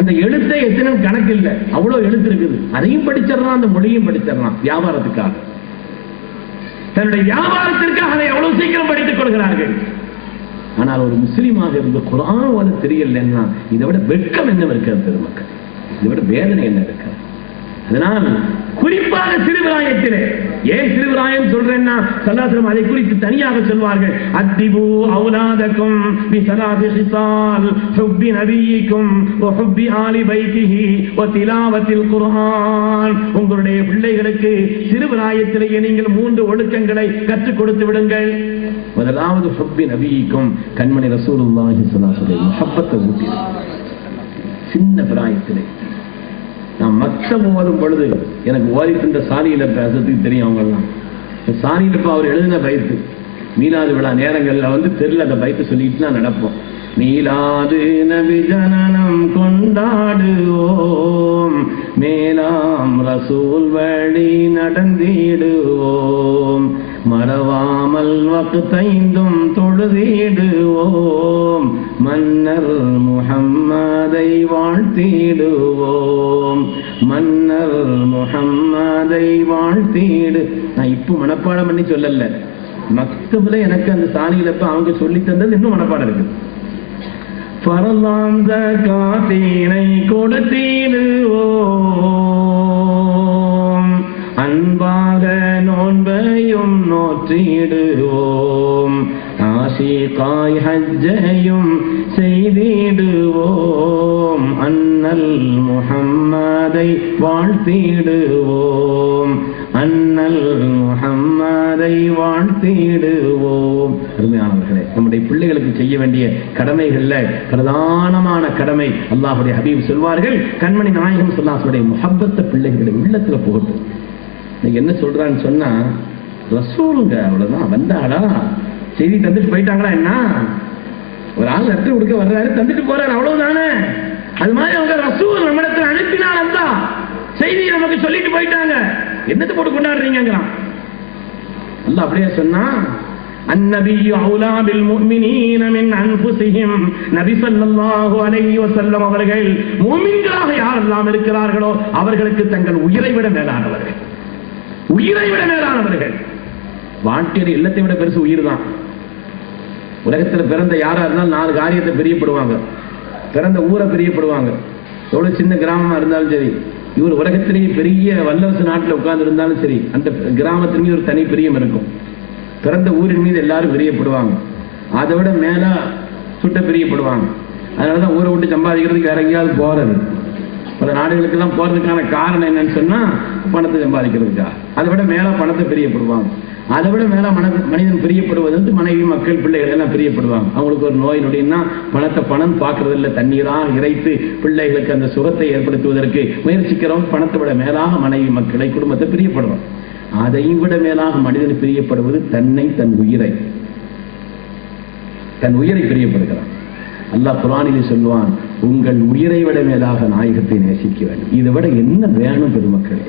அந்த எழுத்தை எத்தனை கணக்கு இல்லை, அவ்வளவு எழுத்து இருக்குது. அதையும் படிச்சிடறான், அந்த மொழியும் படிச்சிடறான் வியாபாரத்துக்காக. தன்னுடைய வியாபாரத்திற்காக அதை எவ்வளவு சீக்கிரம் படித்துக் கொள்கிறார்கள். ஆனால் ஒரு முஸ்லீமாக இருந்து குர்ஆன் ஓத தெரியலன்னா இதை விட வெட்கம் என்ன இருக்கிறது பெருமக்கள், இதை விட வேதனை என்ன இருக்கிறது. அதனால் குறிப்பாக சிறுபிராயத்திலே. ஏன் சிறுபிராயம் சொல்றேன்னா ஸல்லல்லாஹு அதை குறித்து தனியாக சொல்வார்கள். அத்திபு அவுலாதக்கும் பிஸலாத்தி ஹிசால் ஹுப்பி நபியிக்கும் வ ஹுப்பி ஆலி பைத்திஹி வ திலாவத்தில் குர்ஆன். உங்களுடைய பிள்ளைகளுக்கு சிறுபிராயத்திலேயே நீங்கள் 3 ஒழுக்கங்களை கற்றுக் கொடுத்து விடுங்கள். முதலாவது ஹுப்பி நபியிக்கும், கண்மணி ரசூலுல்லாஹி ஸல்லல்லாஹு அலைஹி வஸல்லம் முஹப்பத்தை ஊட்டி. சின்ன பிராயத்திலே நான் மக்தப் ஓதும் பொழுது எனக்கு ஓதிக்கின்ற சாலியில பேசுறதுக்கு தெரியும். அவங்கெல்லாம் சாலியில அவர் எழுதின பைத்து மீலாது விழா நேரங்கள்ல தெருல அந்த பைத்து சொல்லிட்டு நான் நடப்போம். மீலாது நபி ஜனனம் கொண்டாடுவோம், மேலாம் ரசூல் வழி நடந்திடுவோம், மறவாமல் வக்தைந்தும் தொழுதிடுவோம், மன்னர் முஹம்மதை வாழ்த்திடுவோம், மன்னர் முஹம்மதை வாழ்த்திடு. நான் இப்போ மனப்பாடம் பண்ணி சொல்லல, மக்தப்ல எனக்கு அந்த சாலியிலப்ப அவங்க சொல்லி தந்தது இன்னும் மனப்பாடம் இருக்கு. பரலாம் ஜகாத்தினை கொடுத்திடுவோம், அன்பாக நோன்பையும் நோற்றிடுவோம், ஆஷிகாய் ஹஜ்ஜையும் செய்திடுவோம், அன்னல் முஹம்மதை வாழ்த்திடுவோம், அன்னல் முஹம்மதை வாழ்த்திடுவோம். அருமையானவர்களே, நம்முடைய பிள்ளைகளுக்கு செய்ய வேண்டிய கடமைகள்ல பிரதானமான கடமை அல்லாஹ்வுடைய ஹபீப் சொல்வார்கள், கண்மணி நாயகம் ஸல்லல்லாஹு அலைஹி முஹப்பத்தை பிள்ளைகளுடைய உள்ளத்துல போகட்டும். என்ன சொல்றான்னு சொன்னா, ரசூலுங்க அவ்வளவுதான் வந்தாடா, செய்தி தந்துட்டு போயிட்டாங்களா, என்ன ஒரு ஆள் லெட்டர் கொடுக்க வர்றாரு, தந்துட்டு போறாரு, அவ்வளவுதானே. அது மாதிரி அவங்க ரசூல் நம்மிடத்தில் அனுப்பினால் அந்த செய்தியை நமக்கு சொல்லிட்டு போயிட்டாங்க, என்னத்தை போட்டு கொண்டாடுறீங்கிறான் அல்லாஹ். அப்படியே சொன்னா, அந்நபியு அவுலா பில் முஃமினீன மின் அன்ஃபுஸிஹிம், நபி ஸல்லல்லாஹு அலைஹி வஸல்லம் அவர்கள் முஃமின்களாக யாரெல்லாம் இருக்கிறார்களோ அவர்களுக்கு தங்கள் உயிரை விட மேலானவர்கள், உயிரை விட மேலானவர்கள். வாழ்க்கையில் இல்லத்தை விட பெருசு உயிர் தான். உலகத்தில் பிறந்த யாரா இருந்தாலும் 4 காரியத்தை பிரியப்படுவாங்க. பிறந்த ஊரை பிரியப்படுவாங்க, எவ்வளவு சின்ன கிராமமா இருந்தாலும் சரி. இவர் உலகத்திலேயே பெரிய வல்லரசு நாட்டில் உட்கார்ந்து இருந்தாலும் சரி, அந்த கிராமத்தின் மீது ஒரு தனி பிரியம் இருக்கும். பிறந்த ஊரின் மீது எல்லாரும் பிரியப்படுவாங்க. அதை விட மேல சுட்ட பிரியப்படுவாங்க. அதனாலதான் ஊரை விட்டு சம்பாதிக்கிறதுக்கு வேற எங்கேயாவது போறது. பல நாடுகளுக்கெல்லாம் போறதுக்கான காரணம் என்னன்னு சொன்னா, பணத்தை சம்பாதிக்கிறதுக்கா. அதை விட மேல பணத்தை பிரியப்படுவாங்க. அதை விட மேல மனிதன் பிரியப்படுவது மனைவி, மக்கள், பிள்ளைகள் எல்லாம் பிரியப்படுவாங்க. அவங்களுக்கு ஒரு நோய் நொடினா பணம் பார்க்கறது இல்லை, தண்ணீரா இறைத்து பிள்ளைகளுக்கு அந்த சுகத்தை ஏற்படுத்துவதற்கு முயற்சிக்கிறோம். பணத்தை விட மேலாக மனைவி, மக்களை, குடும்பத்தை பிரியப்படுவோம். அதையும் விட மேலாக மனிதன் பிரியப்படுவது தன்னை, தன் உயிரை பிரியப்படுகிறான். அல்லாஹ் குர்ஆனிலே சொல்வான், உங்கள் உயிரை விட மேலாக நாயகத்தை நேசிக்க வேண்டும். இதை விட என்ன வேணும் பெருமக்களே?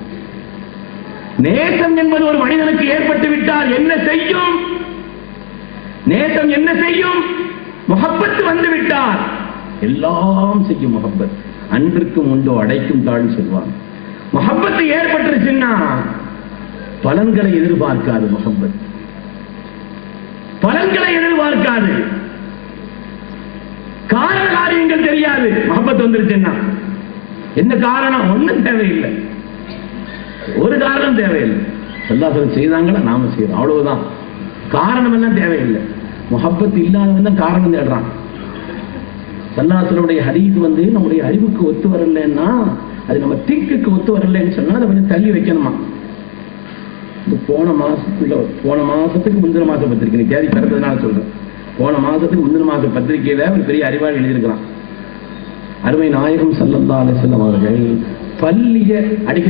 நேசம் என்பது ஒரு மனிதனுக்கு ஏற்பட்டு விட்டால் என்ன செய்யும்? நேசம் என்ன செய்யும்? முஹப்பத் வந்து விட்டால் எல்லாம் செய்யும். முஹப்பத் அன்பிற்கும் உண்டோ அடைக்கும் தாழ்னு சொல்வான். முஹப்பத்து ஏற்பட்டுருச்சுன்னா பலன்களை எதிர்பார்க்காது. முஹப்பத் பலன்களை எதிர்பார்க்காது. காரண காரியங்கள் தெரியாது. முஹப்பத் வந்துருச்சுன்னா என்ன காரணம்? ஒன்றும் தேவையில்லை, ஒரு காரணம் தேவையில்லை. ஸல்லல்லாஹு செய்தாங்களா, நாம செய்யறோம், அவ்வளவுதான். காரணம் எல்லாம் தேவையில்லை. முஹப்பத் இல்லாதவன் தான் காரணம் தேடுறான். ஸல்லல்லாஹு ஹதீஸ் நம்முடைய அறிவுக்கு ஒத்து வரலன்னா, அது நம்ம திங்குக்கு ஒத்து வரலன்னு சொன்னா அதை கொஞ்சம் தள்ளி வைக்கணுமா. போன மாசத்துக்கு முந்தின மாச பத்திரிக்கை தேதி பிறந்ததுனால சொல்றேன். போன மாசத்துக்கு முந்தின மாச பத்திரிகையில ஒரு பெரிய அறிவாளி எழுதியிருக்கிறான். அருமை நாயகம் ஸல்லல்லாஹு அலைஹி வஸல்லம் அவர்கள் பள்ளிய அடிக்க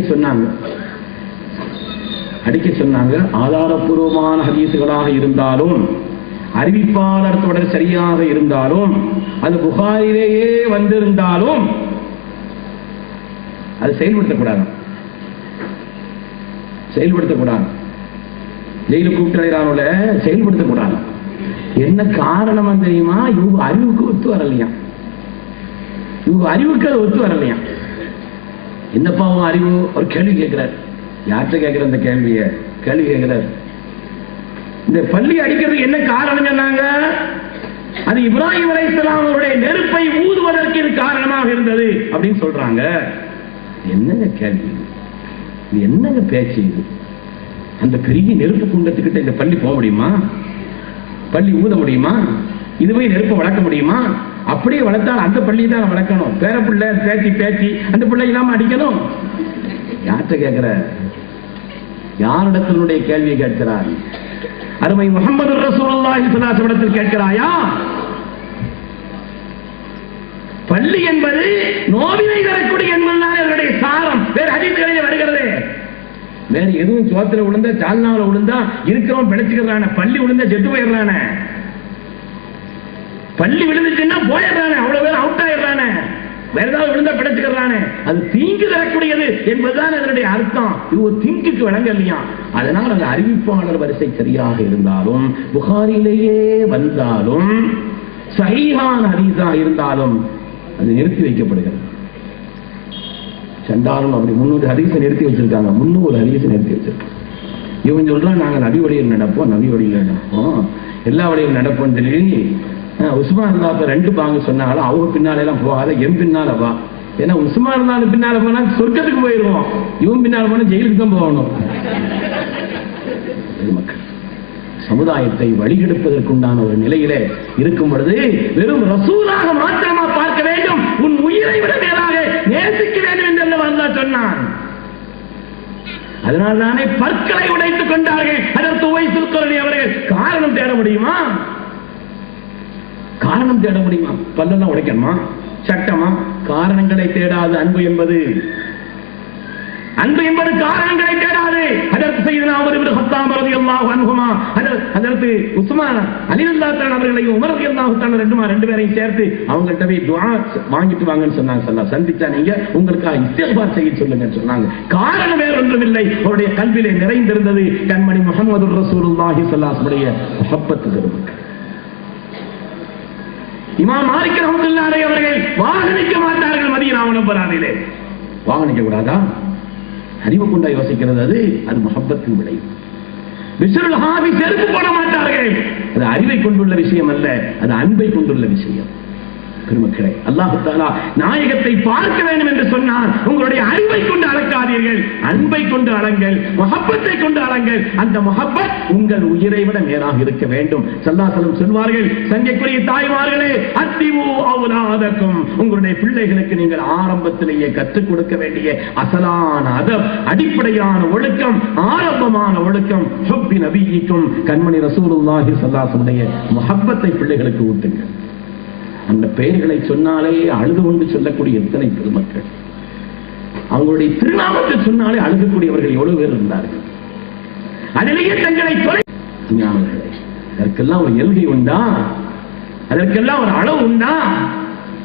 சொன்னாங்க. ஆதாரப்பூர்வமான ஹதீசுகளாக இருந்தாலும், அறிவிப்பாளர் தொடர் சரியாக இருந்தாலும், அது புகாரிலேயே வந்திருந்தாலும் அது செயல்படுத்தக்கூடாது. ஜெயிலுக்கு கூப்பிட்டு செயல்படுத்தக்கூடாது. என்ன காரணமா தெரியுமா? இவங்க அறிவுக்கு ஒத்து வரலையா. என்னப்பா உன் அறிவு? ஒரு கேள்வி கேட்கிறார். யார்கிட்ட கேட்கிற அந்த கேள்வி கேட்கிறார். இந்த பள்ளி அடிக்கிறதுக்கு என்ன காரணம் சொன்னாங்க? அது இப்ராஹிம் அலைஹிஸ்ஸலாம் அவருடைய நெருப்பை ஊதுவதற்கு இது காரணமாக இருந்தது அப்படின்னு சொல்றாங்க. என்ன கேள்வி? இது என்னங்க பேச்சு இது? அந்த பெரிய நெருப்பு குண்டத்துக்கிட்ட இந்த பள்ளி போக முடியுமா? பள்ளி ஊத முடியுமா? இதுவே நெருப்பை வளர்க்க முடியுமா? அப்படியே வளர்த்தால் அந்த பள்ளியை தான் வளர்க்கணும். பேர பிள்ளை பேச்சு பேச்சு அந்த பிள்ளை இல்லாம அடிக்கணும். யார்கிட்ட கேட்கிற? யாரிடத்தினுடைய கேள்வியை கேட்கிறார்? அருமை முஹம்மது ரசூலுல்லாஹி ஸல்லல்லாஹு அலைஹி வஸல்லம் கேட்கிறாயா? பள்ளி என்பது நோவினை தரக்கூடிய என்பதுதான் அவருடைய சாரம். வேறு ஹதீஸ்களிலே வருகிறது. வேற எதுவும் சோத்துல விழுந்தா சால்னாவில் விழுந்தா இருக்கிறவன் பிழைச்சுக்கிறான, பள்ளி விழுந்தா செத்து போயிடுறான. பள்ளி விழுந்துச்சுன்னா போயிடுறானே, அவ்வளவு பேர் அவுட் ஆயிடுறானே. வேற ஏதாவது விழுந்தா பிழைச்சுக்கிறானே. அது தீங்கு தரக்கூடியது என்பதுதான் அதனுடைய அர்த்தம். இது ஒரு தீங்குக்கு விளங்கலையா? அதனால் அந்த அறிவிப்பாளர் வரிசை சரியாக இருந்தாலும், புகாரிலேயே வந்தாலும், சஹீஹான ஹதீஸா இருந்தாலும் அது நிறுத்தி வைக்கப்படுகிறது. சண்டாலும் அப்படி 300 ஹதீஸை நிறுத்தி வச்சிருக்காங்க. 300 ஹதீஸை நிறுத்தி வச்சிருக்காங்க. இவன் சொல்றான், நாங்க நபி வழியில் நடப்போம், நபி வழியில் நடப்போம், எல்லா வழியும் நடப்போம் சொல்லி உஸ்மான் இருந்தாப்ப 2 பாங்க சொன்னாலும் அவங்க பின்னால எல்லாம் போகாத, என் பின்னால வா. ஏன்னா உஸ்மான் இருந்தாலும் பின்னால போனா சொர்க்கத்துக்கு போயிடுவோம், இவன் பின்னால போனா ஜெயிலுக்கு தான் போகணும். மக்கள் சமுதாயத்தை வழிகெடுப்பதற்குண்டான ஒரு நிலையிலே இருக்கும் பொழுது வெறும் ரசூலாக மாத்திரமா பார்க்க வேண்டும், உன் உயிரை விட மேலாக நேசிக்க வேண்டும் என்று அல்லாஹ் சொன்னான். அதனால் தானே பற்களை உடைத்துக் கொண்டார்கள். அதற்கு உவைசுல் கர்னி அவர்கள் காரணம் தேட முடியுமா? காரணம் தேட முடியுமா? பல்லெல்லாம் உடைக்கணுமா? சட்டமா? காரணங்களை தேடாது அன்பு என்பது. அன்பு என்பது காரணங்களை தேடாது. அதற்கு செய்தனா உமர் இப்னு கத்தாப் ரலியல்லாஹு அன்ஹுமா, அதற்கு உஸ்மான் அலி ரலியல்லாஹு தஆலா அவர்களையும் உமர் ரலியல்லாஹு தஆலா 2 பேரையும் சேர்த்து அவங்கள்ட்ட போய் துஆ வாங்கிட்டு வாங்கன்னு சொன்னாங்க. ஸல்லல்லாஹு சந்திச்சா நீங்க உங்களுக்காக இஸ்திக்பார் செய்ய சொல்லுங்கன்னு சொன்னாங்க. காரணம் வேற ஒன்றுமில்லை, அவருடைய கல்விலே நிறைந்திருந்தது கண்மணி முஹம்மது ரசூலுல்லாஹி ஸல்லல்லாஹு அலைஹி வஸல்லம் முஹப்பத் பெருமக்கள். இமாம் மாலிக் ரஹ்மத்துல்லாஹி அலைஹி அவர்கள் வாகனிக்க மாட்டார்கள். மதீனா முனவ்வராவிலே வாகனிக்க கூடாதா? அறிவு கொண்டா யோசிக்கிறது. அது முஹப்பத்தின் விளைவு. பிஸ்ருல் ஹாபி செருப்பு போட மாட்டார்கள். அது அறிவை கொண்டுள்ள விஷயம் அல்ல, அது அன்பை கொண்டுள்ள விஷயம். பெருமக்களே, அல்லாஹ் தஆலா நாயகத்தை பார்க்க வேண்டும் என்று சொன்னார். உங்களுடைய அறிவை கொண்டு அளக்காதீர்கள், அன்பை கொண்டு அளங்கள், முஹப்பத்தை கொண்டு அளங்கள். அந்த முஹப்பத் உங்கள் உயிரை விட மேலாக இருக்க வேண்டும். ஸல்லல்லாஹு அலைஹி வஸல்லம் சொல்வார்கள், சங்கைக்குரிய தாய்மார்களே, அத்திவு அவுலாதக்கும், உங்களுடைய பிள்ளைகளுக்கு நீங்கள் ஆரம்பத்திலேயே கற்றுக் கொடுக்க வேண்டிய அசலான அதப், அடிப்படையான ஒழுக்கம், ஆரம்பமான ஒழுக்கம், ஹுப்பி நபியிக்கும், கண்மணி ரசூலுல்லாஹி ஸல்லல்லாஹு அலைஹி வஸல்லம் முஹப்பத்தை பிள்ளைகளுக்கு ஊட்டுங்கள். அந்த பெயர்களை சொன்னாலே அழுது கொண்டு சொல்லக்கூடிய எத்தனை பெருமக்கள், அவங்களுடைய திருநாமத்தை சொன்னாலே அழுகக்கூடியவர்கள் எவ்வளவு பேர் இருந்தார்கள். அதிலேயே தங்களை தொலைஞானவர்களே, அதற்கெல்லாம் ஒரு எல்கை உண்டா? அதற்கெல்லாம் ஒரு அளவு உண்டா?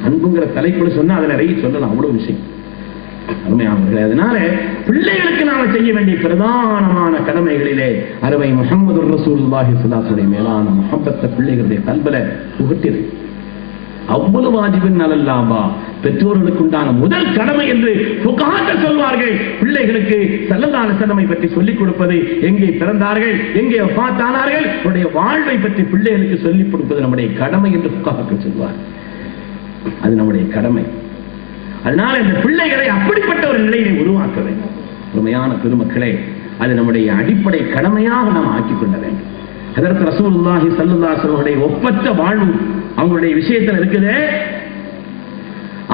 அன்புங்கிற தலைப்புல சொன்னா அதுல நிறைய சொல்லலாம், அவ்வளவு விஷயம். அருமையானவர்களே, அதனால பிள்ளைகளுக்கு நாம செய்ய வேண்டிய பிரதானமான கடமைகளிலே அருமை முஹம்மது ரசூலுல்லாஹி ஸல்லல்லாஹு அலைஹி வஸல்லம் மேலான முஹப்பத்தை பிள்ளைகளுடைய கல்வில புகுத்திரு. அவ்வளவு வாஜிபின் அலல்லாமா, பெற்றோர்களுக்கு உண்டான முதல் கடமை என்று ஃபுகஹாக்கள் சொல்வார்கள். பிள்ளைகளுக்கு ஸல்லல்லாஹு அலைஹி வஸல்லம் பற்றி சொல்லிக் கொடுப்பது, எங்கே பிறந்தார்கள், எங்கே வஃபாத் ஆனார்கள், அவருடைய வாழ்வை பற்றி பிள்ளைகளுக்கு சொல்லிக் கொடுப்பது நம்முடைய கடமை என்று ஃபுகஹாக்கள் சொல்வார். அது நம்முடைய கடமை. அதனால இந்த பிள்ளைகளை அப்படிப்பட்ட ஒரு நிலையை உருவாக்க வேண்டும். உண்மையான பெருமக்களே, அது நம்முடைய அடிப்படை கடமையாக நாம் ஆக்கிக் கொள்ள வேண்டும். அதற்கு ரசூலுல்லாஹி ஸல்லல்லாஹு அலைஹி வஸல்லம் ஒப்பற்ற வாழ்வு அவங்களுடைய விஷயத்தில் இருக்குது.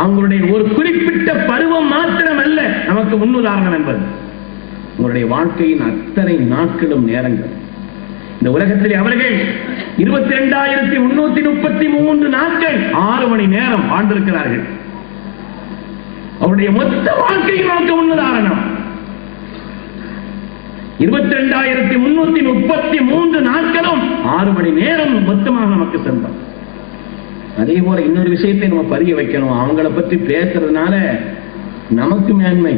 அவங்களுடைய ஒரு குறிப்பிட்ட பருவம் மாத்திரம் அல்ல நமக்கு முன்னுதாரணம் என்பது. உங்களுடைய வாழ்க்கையின் அத்தனை நாட்களும் நேரங்கள் இந்த உலகத்தில் அவர்கள் 22,333 நாட்கள் 6 மணி நேரம் வாழ்ந்திருக்கிறார்கள். அவருடைய மொத்த வாழ்க்கையின் நமக்கு முன்னுதாரணம். 22,333 நாட்களும் 6 மணி நேரம் மொத்தமாக நமக்கு சொந்தம். அதே போல இன்னொரு விஷயத்தை நம்ம பதிய வைக்கணும். அவங்கள பற்றி பேசுறதுனால நமக்கு மேன்மை,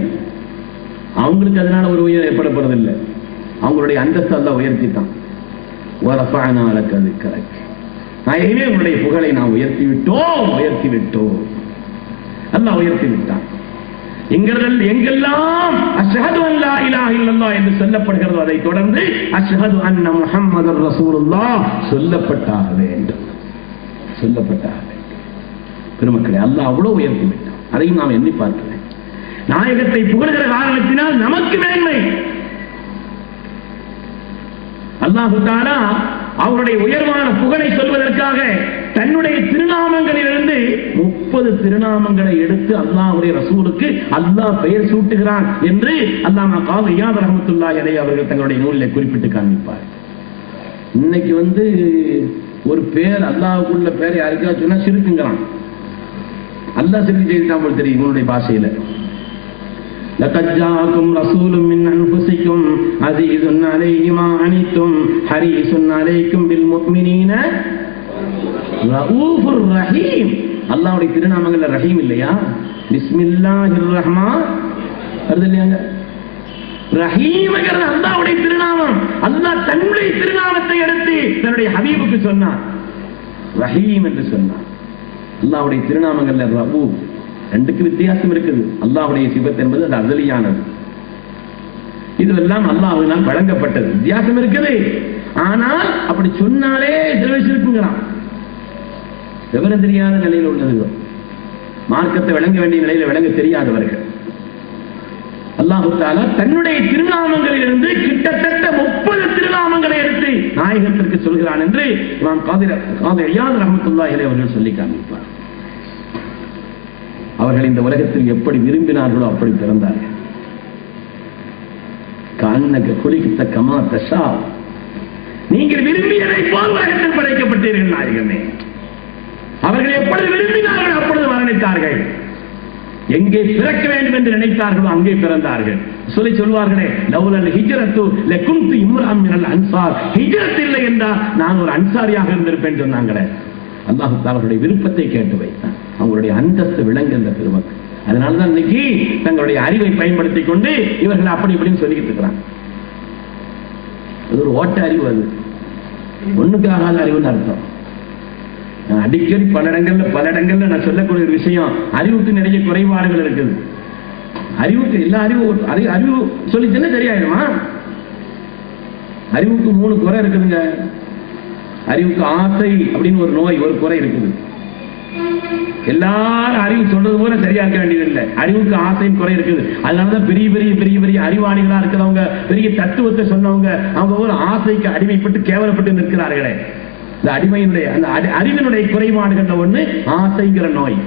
அவங்களுக்கு அதனால ஒரு உயர் ஏற்படப்படுறதில்லை. அவங்களுடைய அந்தஸ்து அல்லாஹ் உயர்த்திட்டான். உங்களுடைய புகழை நாம் உயர்த்தி விட்டோம் அல்லாஹ் உயர்த்தி விட்டான். எங்கெல்லாம் அஷ்ஹது அன் லா இலாஹ இல்லல்லாஹ் என்று சொல்லப்படுகிறதோ அதை தொடர்ந்து அஷ்ஹது அன்ன முஹம்மதுர் ரசூலுல்லாஹ் சொல்லப்பட்டாக வேண்டும். பெருமக்களே, அல்லாஹ் அவ்வளவு உயர்த்தி விட்டான். அதையும் நாம் எண்ணி பார்க்கிறேன். நாயகத்தை புகழ்கிற காரணத்தினால் நமக்கு மேன்மை. அல்லாஹு தஆலா அவருடைய உயர்வான புகழை சொல்வதற்காக தன்னுடைய திருநாமங்களிலிருந்து 30 திருநாமங்களை எடுத்து அல்லாஹ்வுடைய ரசூலுக்கு அல்லாஹ் பெயர் சூட்டுகிறான் என்று அல்லாமா காது இயாத் ரஹ்மத்துல்லாஹி அலைஹி அவர்கள் தங்களுடைய நூலிலே குறிப்பிட்டு காண்பிப்பார். இன்னைக்கு ஒரு பேர் அல்லாஹ்வுக்குள்ள பேர் யாருக்கா சொன்னா சிறுக்குங்களாம். அல்லாஹ் சிறுக்கு செய்தான் போல் தெரியும் உங்களுடைய பாஷையில. لقد جاءكم رسول من أنفسكم عزيز عليه ما عنتم حريص عليكم بالمؤمنين رؤوف رحيم. அல்லாஹ்வுடைய திருநாமங்கள்ல ரஹீம் இல்லையா? பிஸ்மில்லாஹிர் ரஹ்மான் வருது இல்லையாங்க? ரஹீம்ங்கிறது அல்லாஹ்வுடைய திருநாமம். அல்லாஹ் தன்னுடைய திருநாமத்தை எடுத்து தன்னுடைய ஹபீபுக்கு சொன்னார், ரஹீம் என்று சொன்னார். அல்லாஹ்வுடைய திருநாமங்கள்ல ரഊஃப், ரெண்டுக்கு வித்தியாசம் இருக்குது. அல்லாஹ்வுடைய சிபத் என்பது அது அஸலியானது, இதுவெல்லாம் அல்லாஹ்வினால் வழங்கப்பட்டது. வித்தியாசம் இருக்குது. ஆனால் அப்படி சொன்னாலே சிறுக்குங்கிறான். விவரம் தெரியாத நிலையில் உள்ளது, மார்க்கத்தை விளங்க வேண்டிய நிலையில் விளங்க தெரியாதவர்கள். அல்லாஹு தஆலா தன்னுடைய திருநாமங்களிலிருந்து கிட்டத்தட்ட 30 திருநாமங்களை எடுத்து நாயகத்திற்கு சொல்கிறான் என்று இமாம் காதி இயாத் ரஹ்மத்துல்லாஹி அலைஹி அவர்கள் சொல்லி காண்பிப்பார். அவர்கள் இந்த உலகத்தில் எப்படி விரும்பினார்களோ அப்படி பிறந்தார்கள். கண்ணக குலிகித்த கமா தஷா, நீங்கள் விரும்பியதை போல் உலகத்தில் படைக்கப்பட்டீர்கள் நாயகமே. அவர்கள் எப்பொழுது விரும்பினார்கள் அப்பொழுது மரணித்தார்கள். எங்கே பிறக்க வேண்டும் என்று நினைத்தார்களோ அங்கே பிறந்தார்கள். சொல்வார்களே, லவ்லல் ஹிஜ்ரத்து லகுன்து இம்ரான் மினல் அன்சார். ஹிஜ்ரத் இல்லை என்றால் நான் ஒரு அன்சாரியாக இருந்திருப்பேன் சொன்னாங்களே. அல்லாஹ் தஆலாவுடைய விருப்பத்தை கேட்டு வைத்தான். அவங்களுடைய அந்தஸ்து விளங்குகின்ற பெருமக்கள். அதனாலதான் இன்னைக்கு தங்களுடைய அறிவை பயன்படுத்திக் கொண்டு இவர்கள் அப்படி இப்படின்னு சொல்லிக்கிட்டு இருக்கிறாங்க. அது ஒரு ஓட்ட அறிவு, அது ஒண்ணுக்காகாத அறிவுன்னு அர்த்தம். அடிக்கடி பல இடங்கள்ல நான் சொல்லக்கூடிய ஒரு விஷயம், அறிவுக்கு நிறைய குறைபாடுகள் இருக்குது. அறிவுக்கு எல்லா அறிவு சொல்லிச்சுன்னா சரியாயிடுமா? அறிவுக்கு 3 குறை இருக்குதுங்க. அறிவுக்கு ஆசை அப்படின்னு ஒரு நோய், ஒரு குறை இருக்குது. எல்லாரும் அறிவு சொல்றது போல சரியா இருக்க வேண்டியதில்லை. அறிவுக்கு ஆசையின் குறை இருக்குது. அதனாலதான் பெரிய அறிவாளிகளா இருக்கிறவங்க, பெரிய தத்துவத்தை சொன்னவங்க, அவங்க ஒரு ஆசைக்கு அடிமைப்பட்டு கேவலப்பட்டு நிற்கிறார்களே. இந்த அடிமையினுடைய அந்த அறிவினுடைய குறைபாடுகள் ஒன்று ஆசைங்கிற நோய்.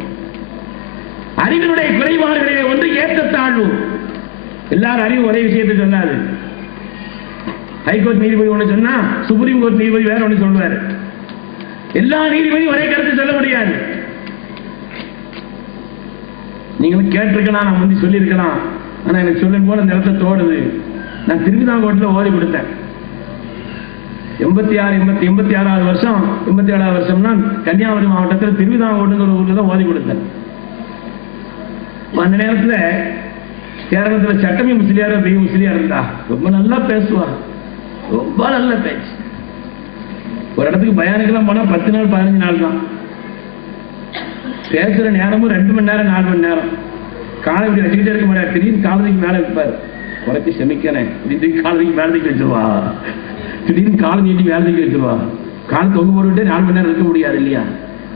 அறிவினுடைய குறைபாடுகளிலே ஒன்று ஏற்றத்தாழ்வு. எல்லாரும் அறிவு ஒரே விஷயத்தை சொன்னாரு. ஹைகோர்ட் நீதிபதி ஒண்ணு சொன்னா சுப்ரீம் கோர்ட் நீதிபதி வேற ஒண்ணு சொல்லுவாரு. எல்லா நீதிபதியும் ஒரே கருத்து சொல்ல முடியாது. நீங்களும் கேட்டிருக்கலாம், நான் முந்தி சொல்லியிருக்கலாம். ஆனா எனக்கு சொல்லும் போல இந்த இடத்த தோடுது. நான் திருவிதாங்கோட்டில் ஓதி கொடுத்தேன். 86வது வருஷம் 87வது வருஷம்னா கன்னியாகுமரி மாவட்டத்தில் திருவிதாங்கோட்டுங்கிற ஒரு ஊர்ல தான் ஓதி கொடுத்தேன். அந்த நேரத்தில் கேரளத்தில் சட்டமி முஸ்லியாரோ பெரிய முஸ்லியா இருந்தா ரொம்ப நல்லா பேசுவா, ரொம்ப நல்ல பேச்சு. ஒரு இடத்துக்கு பயானுக்கெல்லாம் போனா 10 நாள் 15 நாள் தான். பேசுற நேரமும் 2 மணி நேரம் 4 மணி நேரம். காலை இப்படி வச்சுக்கிட்டே இருக்க முடியாது. திடீர்னு காலத்துக்கு மேல வைப்பாரு. குறைச்சி செமிக்கிறேன், காலத்துக்கு மேலத்துக்கு வச்சிருவா. திடீர்னு காலம் நீட்டி வேலைக்கு வச்சிருவா. கால் தொங்க போட்டுட்டே 4 மணி நேரம் இருக்க முடியாது இல்லையா?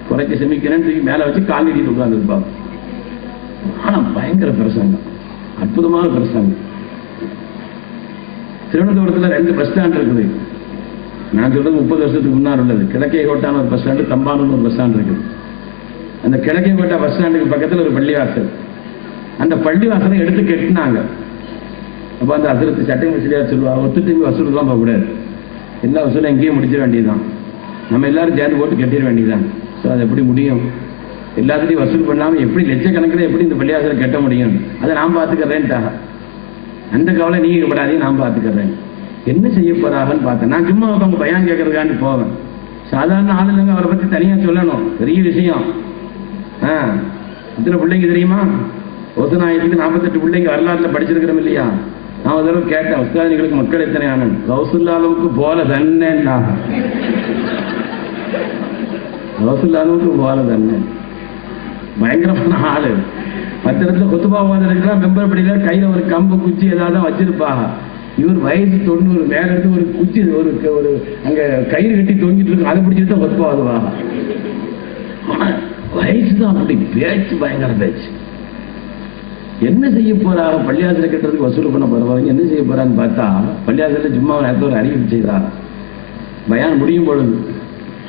குறைச்சி செமிக்கிறேன்னு தூக்கி மேல வச்சு கால் நீட்டிட்டு உட்கார்ந்து இருப்பாங்க. ஆனா பயங்கர பிரசங்கம், அற்புதமான பிரசங்கம். திருவனந்தபுரத்துல 2 பஸ் ஸ்டாண்ட் இருக்குது. நான் சொல்றது 30 வருஷத்துக்கு முன்னாடி உள்ளது. கிழக்கே கோட்டான ஒரு பஸ் ஸ்டாண்டு, தம்பானூர் ஒரு பஸ் ஸ்டாண்ட் இருக்குது. அந்த கிழக்கே கோட்டா பஸ் ஸ்டாண்டுக்கு பக்கத்தில் ஒரு பள்ளிவாசல். அந்த பள்ளிவாசலை எடுத்து கட்டினாங்க. அப்போ அந்த அதிர்த்து சட்டை முஸ்லியார் சொல்லுவாங்க, ஒத்துட்டு வசூலுக்குலாம் போகக்கூடாது, எல்லா வசூலும் எங்கேயே முடிச்சிட வேண்டியதுதான், நம்ம எல்லாரும் சேர்ந்து போட்டு கட்டிட வேண்டியதுதான். ஸோ அது எப்படி முடியும்? எல்லாத்துலையும் வசூல் பண்ணாமல் எப்படி லட்சக்கணக்கில் எப்படி இந்த பள்ளிவாசலை கட்ட முடியும்? அதை நான் பார்த்துக்கிறேன்ட்டாங்க. அந்த கவலை நீங்க படாதீங்க, நான் பார்த்துக்கிறேன். என்ன செய்ய போறாங்கன்னு பார்த்தேன். நான் சும்மா அவங்க பயான் கேட்கறதுக்காண்டி போவேன். சாதாரண ஆள் இல்லைங்க, அவரை பற்றி தனியாக சொல்லணும், பெரிய விஷயம். இத்தனை பிள்ளைங்க தெரியுமா? ஒசநாயத்துக்கு 48 பிள்ளைங்க வரலாற்றுல படிச்சிருக்கிறோம் இல்லையா? நான் ஒரு தடவை கேட்டேன், உஸ்தாதிகளுக்கு மக்கள் எத்தனை ஆனன்? ரவுசுல்லாவுக்கு போல தன்னே, ரவுசுல்லாவுக்கு போல தன்னே. பயங்கரமான ஆளு. 10 இடத்துல கொத்துபா இருக்கிறா, மெம்பர் படியில கையில ஒரு கம்பு குச்சி ஏதாவது வச்சிருப்பாங்க. இவர் வயசு 90, மேல எடுத்து ஒரு குச்சி ஒரு அங்க கயிறு கட்டி தொங்கிட்டு இருக்கு, அதை பிடிச்சிட்டு தான் கொத்துபா வருவாங்க. வயசுதான் அப்படி, பேச்சு பயங்கர பேச்சு. என்ன செய்ய போறாங்க? பள்ளியாசலை கட்டுறதுக்கு வசூல் பண்ண போறவங்க என்ன செய்ய போறான்னு பார்த்தா, பள்ளியாசல சும்மா நேரத்தில் ஒரு அறிவிப்பு செய்தார். பயான் முடியும் பொழுது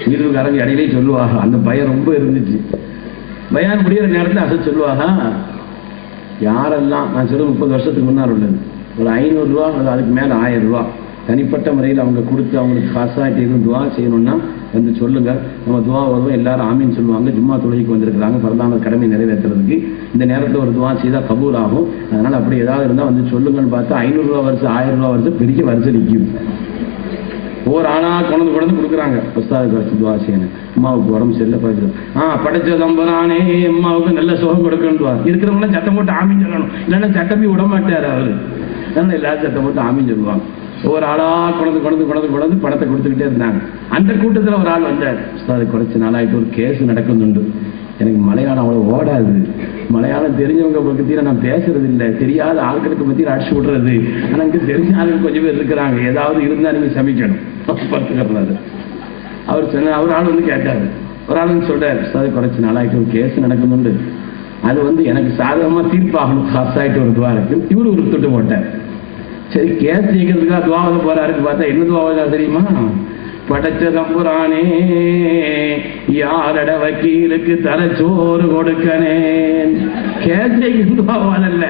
வீரர்காரங்க இடையிலே சொல்லுவாங்க, அந்த பயம் ரொம்ப இருந்துச்சு. பயான் முடிகிற நேரத்தில் அதை சொல்லுவாங்க, யாரெல்லாம் நான் சொல்ல 30 வருஷத்துக்கு முன்னால் உள்ளது, ஒரு 500 ரூபா அதுக்கு மேலே 1000 ரூபா தனிப்பட்ட முறையில் அவங்க கொடுத்து அவங்களுக்கு காசாட்டி எதுவும் துவா செய்யணும்னா வந்து சொல்லுங்க, நம்ம துவா வருவோம், எல்லாரும் ஆமீன்னு சொல்லுவாங்க. ஜும்மா தொழுகைக்கு வந்திருக்கிறாங்க, பரதான கடமை நிறைவேற்றுறதுக்கு இந்த நேரத்தில் ஒரு துவா செய்தால் கபூல் ஆகும், அதனால் அப்படி ஏதாவது இருந்தால் வந்து சொல்லுங்கன்னு பார்த்தா 500 ரூபா வருஷம் 1000 ரூபா வருஷம் பெரிய வருஷம் நிற்கும். ஒவ்வொரு ஆளாக கொண்டு கொடுக்குறாங்க. உஸ்தாதுக்கு வச்சு துவா செய்யணும், அம்மாவுக்கு உடம்பு சரியில்லை படிச்சு படைச்ச தம்பரானே அம்மாவுக்கு நல்ல சுகம் கொடுக்கணும். இருக்கிறவங்களாம் சட்டம் போட்டு ஆமீன் சொல்லணும், இல்லைன்னா சட்டமே விட மாட்டார் அவரு. அதனால எல்லாரும் சட்டம் போட்டு ஆமீன் சொல்லுவாங்க. ஒவ்வொரு ஆளா கொண்டு பணத்தை கொடுத்துக்கிட்டே இருந்தாங்க. அந்த கூட்டத்தில் ஒரு ஆள் வந்தார். உஸ்தாது குறைச்சி நாளாயிட்டு ஒரு கேஸ் நடக்குதுண்டு, எனக்கு மலையாளம் அவ்வளோ ஓடாது, மலையாளம் தெரிஞ்சவங்க பற்றியில் நான் பேசுறது இல்லை, தெரியாத ஆட்களுக்கு பற்றி அடிச்சு விடுறது, ஆனால் எனக்கு தெரிஞ்ச ஆளுங்க கொஞ்சம் பேர் இருக்கிறாங்க, ஏதாவது இருந்தால் நீங்கள் சமைக்கணும் பார்த்துக்கிறாரு. அவர் சொன்ன அவர் ஆள் வந்து கேட்டார். ஒரு ஆள் வந்து சொல்றாரு, உஸ்தாது குறைச்சி நாளாயிட்டு ஒரு கேஸ் நடக்குதுண்டு, அது எனக்கு சாதகமாக தீர்ப்பாகணும், காசாயிட்டு ஒரு துவா இருக்கு. இவரு ஒரு தொட்டு போட்டார். சரி, கேஸ் ஜெயிக்கிறதுக்காக துவாவது போறாருன்னு பார்த்தா என்ன துவாவதா தெரியுமா? படைச்ச தம்புரானே யாரட வக்கீலுக்கு தலைச்சோறு கொடுக்கனேன். கேஸ் ஜெயிக்கிறது துவாவாதல்ல,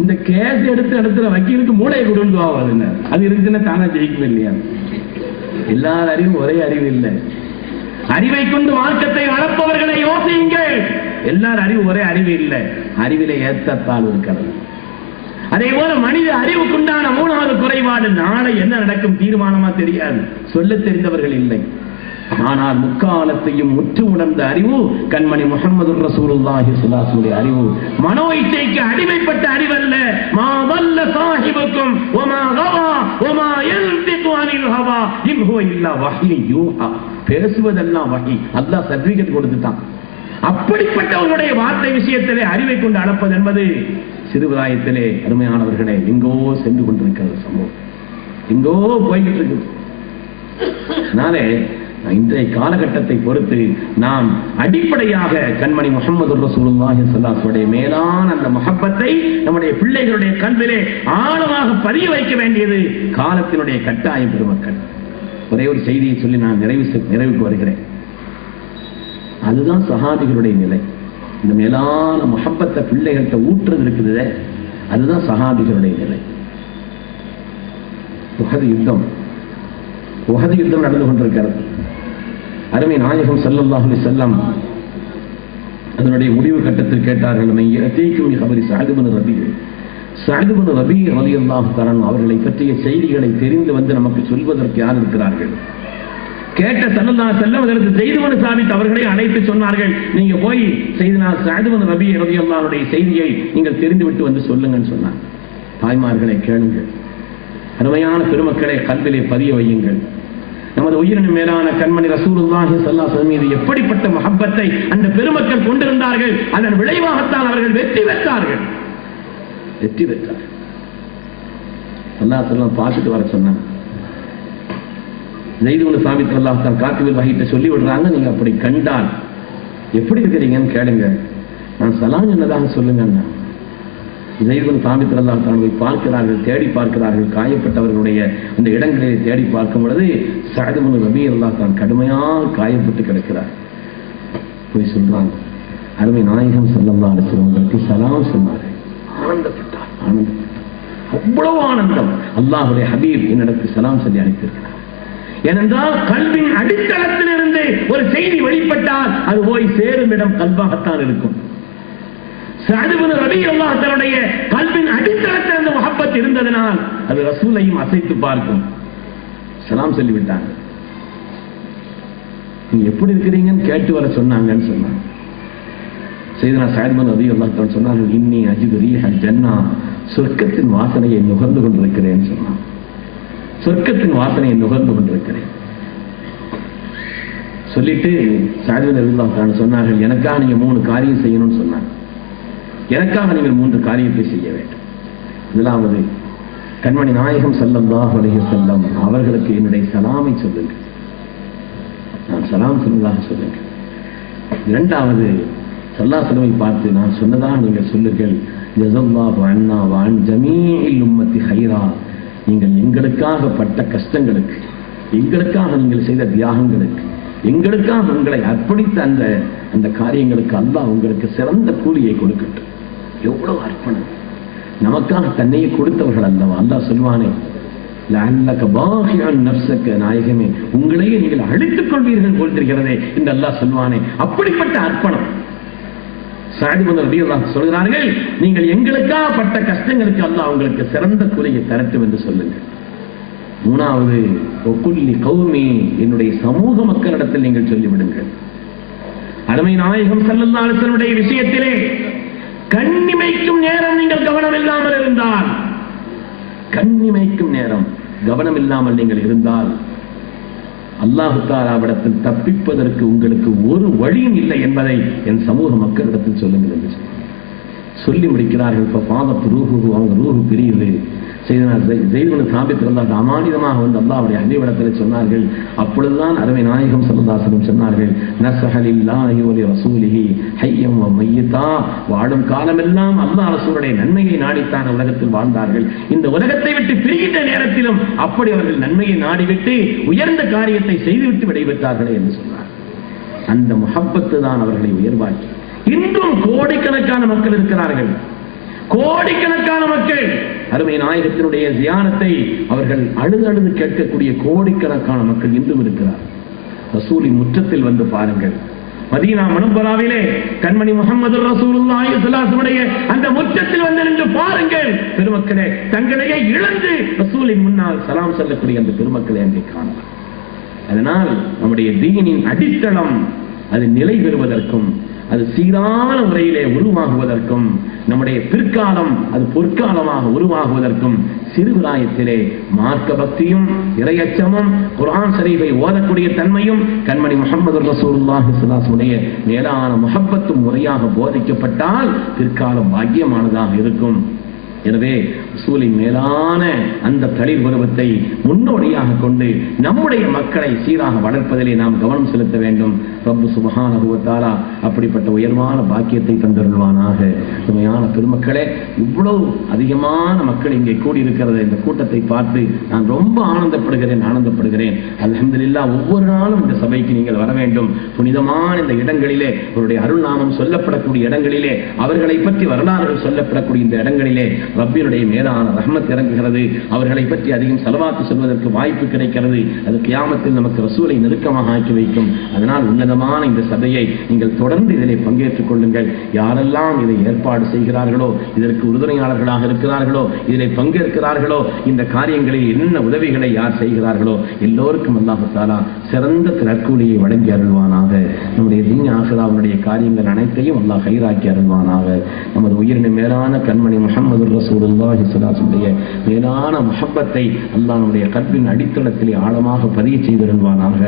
இந்த கேஸ் எடுத்து இடத்துல வக்கீலுக்கு மூளையை கொடுன்னு துவாவாதுன்னு. அது இருக்குன்னா தானே ஜெயிக்கும் இல்லையா? எல்லார் அறிவும் ஒரே அறிவு இல்லை. அறிவை கொண்டு மார்க்கத்தை வளர்ப்பவர்களை யோசியுங்கள். எல்லார் அறிவு ஒரே அறிவு இல்லை, அறிவிலே ஏற்றத்தால் இருக்கிறது. அதே போல மனித அறிவுக்குண்டான 3வது குறைபாடு, நாளை என்ன நடக்கும் தீர்மானமா தெரியாது, சொல்ல தெரிந்தவர்கள் இல்லை. ஆனால் முக்காலத்தையும் முற்று உணர்ந்த அறிவு கண்மணி முஹம்மது ரசூலுல்லாஹி ஸல்லல்லாஹு அலைஹி வஸல்லம் அறிவு. மனோ இச்சைக்கு அடிமைப்பட்ட அறிவல்ல. மா வல்ல சாஹிபுக்கும் வமா கவா வமா யன்திகு அனில் ஹவா இன் ஹுவ இல்லா வஹ்யு யூஹா. பேசுவதெல்லாம் வஹி. அல்லாஹ் சர்டிபிகேட் கொடுத்துட்டான். அப்படிப்பட்டவர்களுடைய வார்த்தை விஷயத்திலே அறிவை கொண்டு அளப்பது என்பது சிறுபிராயத்திலே அருமையானவர்களே எங்கோ சென்று கொண்டிருக்கிறது சம்பவம், எங்கோ போய்கிட்டு இருக்கு. அதனாலே இன்றைய காலகட்டத்தை பொறுத்து நாம் அடிப்படையாக கண்மணி முஹம்மது ரசூலுல்லாஹி ஸல்லல்லாஹு அலைஹி வஸல்லம் மேலான அந்த மஹப்பத்தை நம்முடைய பிள்ளைகளுடைய கண்பிலே ஆழமாக பதிய வைக்க வேண்டியது காலத்தினுடைய கட்டாயம். பெருமக்கள், ஒரே ஒரு செய்தியை சொல்லி நான் நிறைவுக்கு வருகிறேன். அதுதான் சஹாபிகளுடைய நிலை. இந்த மேலான முஹப்பத்தை பிள்ளைகள்கிட்ட ஊற்றுறது இருக்குது, அதுதான் சஹாபிகளுடைய நிலை. உஹது யுத்தம் நடந்து கொண்டிருக்கிறது. அருமை நாயகம் ஸல்லல்லாஹு அலைஹி வஸல்லம் அதனுடைய முடிவு கட்டத்தில் கேட்டார்கள், சஅத் இப்னு ரபீ ரலியல்லாஹு தஆலா அவர்களை பற்றிய செய்திகளை தெரிந்து வந்து நமக்கு சொல்வதற்கு யார் இருக்கிறார்கள்? கேட்ட ஸல்லல்லாஹு அலைஹி வஸல்லம் அதற்கு ஸைத் இப்னு சாபித் அவர்களை அழைத்து சொன்னார்கள், நீங்க போய் சையதுனா சஅத் இப்னு ரபீ ரலியல்லாஹு அன்ஹுடைய செய்தியை நீங்கள் தெரிந்துவிட்டு வந்து சொல்லுங்கன்னு சொன்னார். தாய்மார்களை கேளுங்கள், அருமையான பெருமக்களை கல்விலே பதிய வையுங்கள். நமது உயிரின் மேலான கண்மணி ரசூலுல்லாஹி ஸல்லல்லாஹு அலைஹி வஸல்லம் மீது எப்படிப்பட்ட மஹப்பத்தை அந்த பெருமக்கள் கொண்டிருந்தார்கள், அதன் விளைவாகத்தான் அவர்கள் வெற்றி பெற்றார்கள். அல்லாஹ் ஸல்லல்லாஹு பார்த்துட்டு வர சொன்னாங்க. ஸைத் இப்னு சாபித் ரலியல்லாஹு தஆலா காத்திபுல் வஹீட்ட சொல்லி விடுறாங்க, நீங்க அப்படி கண்டால் எப்படி இருக்கிறீங்கன்னு கேளுங்க, நான் சலாம் சொன்னதாக சொல்லுங்க. ஸைத் இப்னு சாபித் ரலியல்லாஹு தஆலா பார்க்கிறார்கள், தேடி பார்க்கிறார்கள். காயப்பட்டவர்களுடைய அந்த இடங்களை தேடி பார்க்கும் பொழுது சஅத் இப்னு ரபீ ரலியல்லாஹு தஆலா கடுமையாக காயப்பட்டு கிடக்கிறார். போய் சொல்றாங்க, அருமை நாயகம் ஸல்லல்லாஹு அலைஹி வஸல்லம் சலாம் சொன்னார்கள். ஆனந்தப்பட்டார். அவ்வளவு ஆனந்தம். அல்லாஹ்வுடைய ஹபீப் என்னிடத்தில் சலாம் சொல்லி அனுப்பியிருக்கிறார். ஏனென்றால் கல்வின் அடித்தளத்திலிருந்து ஒரு செய்தி வெளிப்பட்டால் அது போய் சேரும் இடம் கல்வாகத்தான் இருக்கும். சஅத் இப்னு ரபீ ரலியல்லாஹு தஆலாவுடைய கல்வின் அடித்தளத்தில் அந்த முஹப்பத் இருந்ததனால் அது ரசூலையும் அசைத்து பார்க்கும். சலாம் சொல்லிவிட்டாங்க. நீங்க எப்படி இருக்கிறீங்கன்னு கேட்டு வர சொன்னாங்கன்னு சொன்னாங்க. சையதுனா சஅத் இப்னு ரபீ ரலியல்லாஹு தஆலா சொன்னார்கள், இன்னி அஜிது ரீஹல் ஜன்னா, சொர்க்கத்தின் வாசனையை நுகர்ந்து கொண்டிருக்கிறேன்னு சொன்னாங்க. சொர்க்கத்தின் வாசனையை நுகர்ந்து கொண்டிருக்கிறேன் சொல்லிட்டு சஅத் இப்னு ரலியல்லாஹு தஆலா சொன்னார்கள், எனக்காக நீங்க 3 காரியம் செய்யணும்னு சொன்னாங்க. எனக்காக நீங்கள் 3 காரியத்தை செய்ய வேண்டும். முதலாவது, கண்மணி நாயகம் ஸல்லல்லாஹு அலைஹி வஸல்லம் அவர்களுக்கு என்னுடைய சலாமை சொல்லுங்க, நான் சலாம் சொன்னதாக சொல்லுங்க. இரண்டாவது, ஸல்லல்லாஹு அலைஹி வஸல்லம் பார்த்து நான் சொன்னதாக நீங்கள் சொல்லுங்கள், ஜஸல்லாஹு அன்னா வ அன் ஜமீஇல் உம்மத்தி கைரா. நீங்கள் எங்களுக்காக பட்ட கஷ்டங்களுக்கு, எங்களுக்காக நீங்கள் செய்த தியாகங்களுக்கு, எங்களுக்காக உங்களை அர்ப்பணித்த அந்த காரியங்களுக்கு அல்லாஹ் உங்களுக்கு சிறந்த கூலியை கொடுக்கட்டும். எவ்வளவு அர்ப்பணம்! நமக்காக தன்னையே கொடுத்தவர்கள் அல்லவா. அல்லாஹ் சொல்வானே, லஅல்லக பாகிஅன் நஃப்ஸக, நாயகமே உங்களையே நீங்கள் அழித்துக் கொள்வீர்கள் போல் தெரிகிறதே என்று அல்லாஹ் சொல்வானே. அப்படிப்பட்ட அர்ப்பணம். சஅத் இப்னு ரபியல்லாஹு சொல்கிறார்கள், நீங்கள் எங்களுக்காக பட்ட கஷ்டங்களுக்கு அல்லாஹ் உங்களுக்கு சிறந்த கூலியை தரட்டும் என்று சொல்லுங்கள். மூணாவது, ஒக்குல்லி கௌமி, என்னுடைய சமூக மக்களிடத்தில் நீங்கள் சொல்லிவிடுங்கள். அருமை நாயகம் ஸல்லல்லாஹு அலைஹி வஸல்லம் விஷயத்திலே கண்ணிமைக்கும் நேரம் நீங்கள் கவனம் இல்லாமல் இருந்தால், கண்ணிமைக்கும் நேரம் கவனம் இல்லாமல் நீங்கள் இருந்தால், அல்லாஹ் தஆலாவிடத்தில் தப்பிப்பதற்கு உங்களுக்கு ஒரு வழியும் இல்லை என்பதை என் சமூக மக்களிடத்தில் சொல்லுங்கள் என்று சொல்லி முடிக்கிறார்கள். இப்போ பாதத்து ரூஹு, அவங்க ரூஹு பிரியுது. செய்தனா ஸைத் இப்னு சாபித் ரலியல்லாஹு அமானிதமாக வந்து அல்லாஹ்வுடைய ஹபீபிடத்தில் சொன்னார்கள். அப்பொழுதுதான் அருமை நாயகம் ஸல்லல்லாஹு அலைஹி வஸல்லம் சொன்னார்கள், நஸஹலில்லாஹி வ லிரசூலிஹி ஹய்யம் வ மய்யிதா. வாழும் காலமெல்லாம் அல்லாஹ் ரசூலுடைய நன்மையை நாடித்தான் உலகத்தில் வாழ்ந்தார்கள். இந்த உலகத்தை விட்டு பிரிகின்ற நேரத்திலும் அப்படி அவர்கள் நன்மையை நாடிவிட்டு உயர்ந்த காரியத்தை செய்துவிட்டு விடைபெற்றார்களே என்று சொன்னார். அந்த முஹப்பத்து தான் அவர்களை உயர்வாக்கி. இன்றும் கோடிக்கணக்கான மக்கள் இருக்கிறார்கள், கோடிக்கணக்கான மக்கள் அருமை நாயகத்தினுடைய தியானத்தை அவர்கள் அழுது கேட்கக்கூடிய கோடிக்கணக்கான மக்கள் இன்றும் இருக்கிறார். ரசூலின் முற்றத்தில் வந்து பாருங்கள். மதீனா முனவ்வராவிலே கண்மணி முஹம்மது ரசூலுல்லாஹி ஸல்லல்லாஹு அலைஹி வஸல்லம் அந்த முற்றத்தில் வந்து நின்று பாருங்கள். பெருமக்களே, தங்களையே இழந்து ரசூலின் முன்னால் சலாம் சொல்லக்கூடிய அந்த பெருமக்களை அங்கே காணலாம். அதனால் நம்முடைய தீனின் அடித்தளம் அது நிலை பெறுவதற்கும், அது சீரான முறையிலே உருவாகுவதற்கும், நம்முடைய பிற்காலம் அது பொற்காலமாக உருவாகுவதற்கும் சிறுபிராயத்திலே மார்க்க பக்தியும் இறையச்சமும் குர்ஆன் ஷரீஃபை ஓதக்கூடிய தன்மையும் கண்மணி முஹம்மது ரசூலுல்லாஹி ஸல்லல்லாஹு அலைஹி வஸல்லம் மேலான முஹப்பத்தும் முறையாக போதிக்கப்பட்டால் பிற்காலம் பாக்கியமானதாக இருக்கும். எனவே ரசூலின் மேலான அந்த தளிர் பருவத்தை முன்னோடியாக கொண்டு நம்முடைய மக்களை சீராக வளர்ப்பதிலே நாம் கவனம் செலுத்த வேண்டும். ரப்பு சுப்ஹானஹு வ தஆலா அப்படிப்பட்ட உயர்வான பாக்கியத்தை தந்தருள்வானாக. உண்மையான பெருமக்களே, இவ்வளவு அதிகமான மக்கள் இங்கே கூடியிருக்கிறது. இந்த கூட்டத்தை பார்த்து நான் ரொம்ப ஆனந்தப்படுகிறேன். அல்ஹம்துலில்லாஹ், ஒவ்வொரு நாளும் இந்த சபைக்கு நீங்கள் வர வேண்டும். புனிதமான இந்த இடங்களிலே, அவருடைய அருள் நாமம் சொல்லப்படக்கூடிய இடங்களிலே, அவர்களை பற்றி வரலாறுகள் சொல்லப்படக்கூடிய இந்த இடங்களிலே ரப்பினுடைய மேலான ரஹ்மத் இறங்குகிறது. அவர்களை பற்றி அதிகம் ஸலவாத் சொல்வதற்கு வாய்ப்பு கிடைக்கிறது. அது கியாமத்தில் நமக்கு ரசூலை நெருக்கமாக ஆக்கி வைக்கும். அதனால் உன்னதமான இந்த சபையை நீங்கள் தொடர்ந்து இதிலே பங்கேற்றுக் கொள்ளுங்கள். யாரெல்லாம் இதை ஏற்பாடு செய்கிறார்களோ, இதற்கு உறுதுணையாளர்களாக இருக்கிறார்களோ, இதிலே பங்கேற்கிறார்களோ, இந்த காரியங்களில் என்ன உதவிகளை யார் செய்கிறார்களோ எல்லோருக்கும் அல்லாஹ் தஆலா சிறந்த நற்கூலியை வழங்கி அருள்வானாக. நம்முடைய தீன் ஆகிராவுடைய காரியங்கள் அனைத்தையும் அல்லாஹ் கைராக்கி அருள்வானாக. நமது உயிரின் மேலான கண்மணி முஹம்மது ரசூலுல்லாஹி ஸல்லல்லாஹு அலைஹி வஸல்லம் மேலான முஹப்பத்தை அல்லாஹ் நம்முடைய கல்வின் அடித்தளத்திலே ஆழமாக பதிய செய்திருவானாக.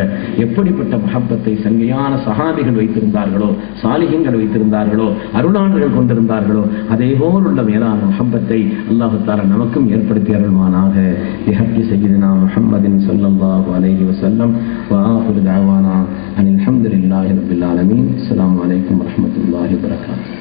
எப்படிப்பட்ட முஹப்பத்தை சங்கையான சஹாபிகள் வைத்திருந்தார்களோ, சாலிஹீன்கள் வைத்திருந்தார்களோ, அருளாளர்கள் கொண்டிருந்தார்களோ, அதே போல் உள்ள மேலான முஹப்பத்தை அல்லாஹ் தஆலா நமக்கும் ஏற்படுத்தி அருள்வானாக. பிஹக்கி சய்யிதினா முஹம்மதின் ஸல்லல்லாஹு அலைஹி வஸல்லம். வ ஆகிரு தஅவானா அனில் ஹம்துலில்லாஹி ரப்பில் ஆலமீன். அஸ்ஸலாமு அலைக்கும் வரஹ்மத்துல்லாஹி வபரகாத்துஹு.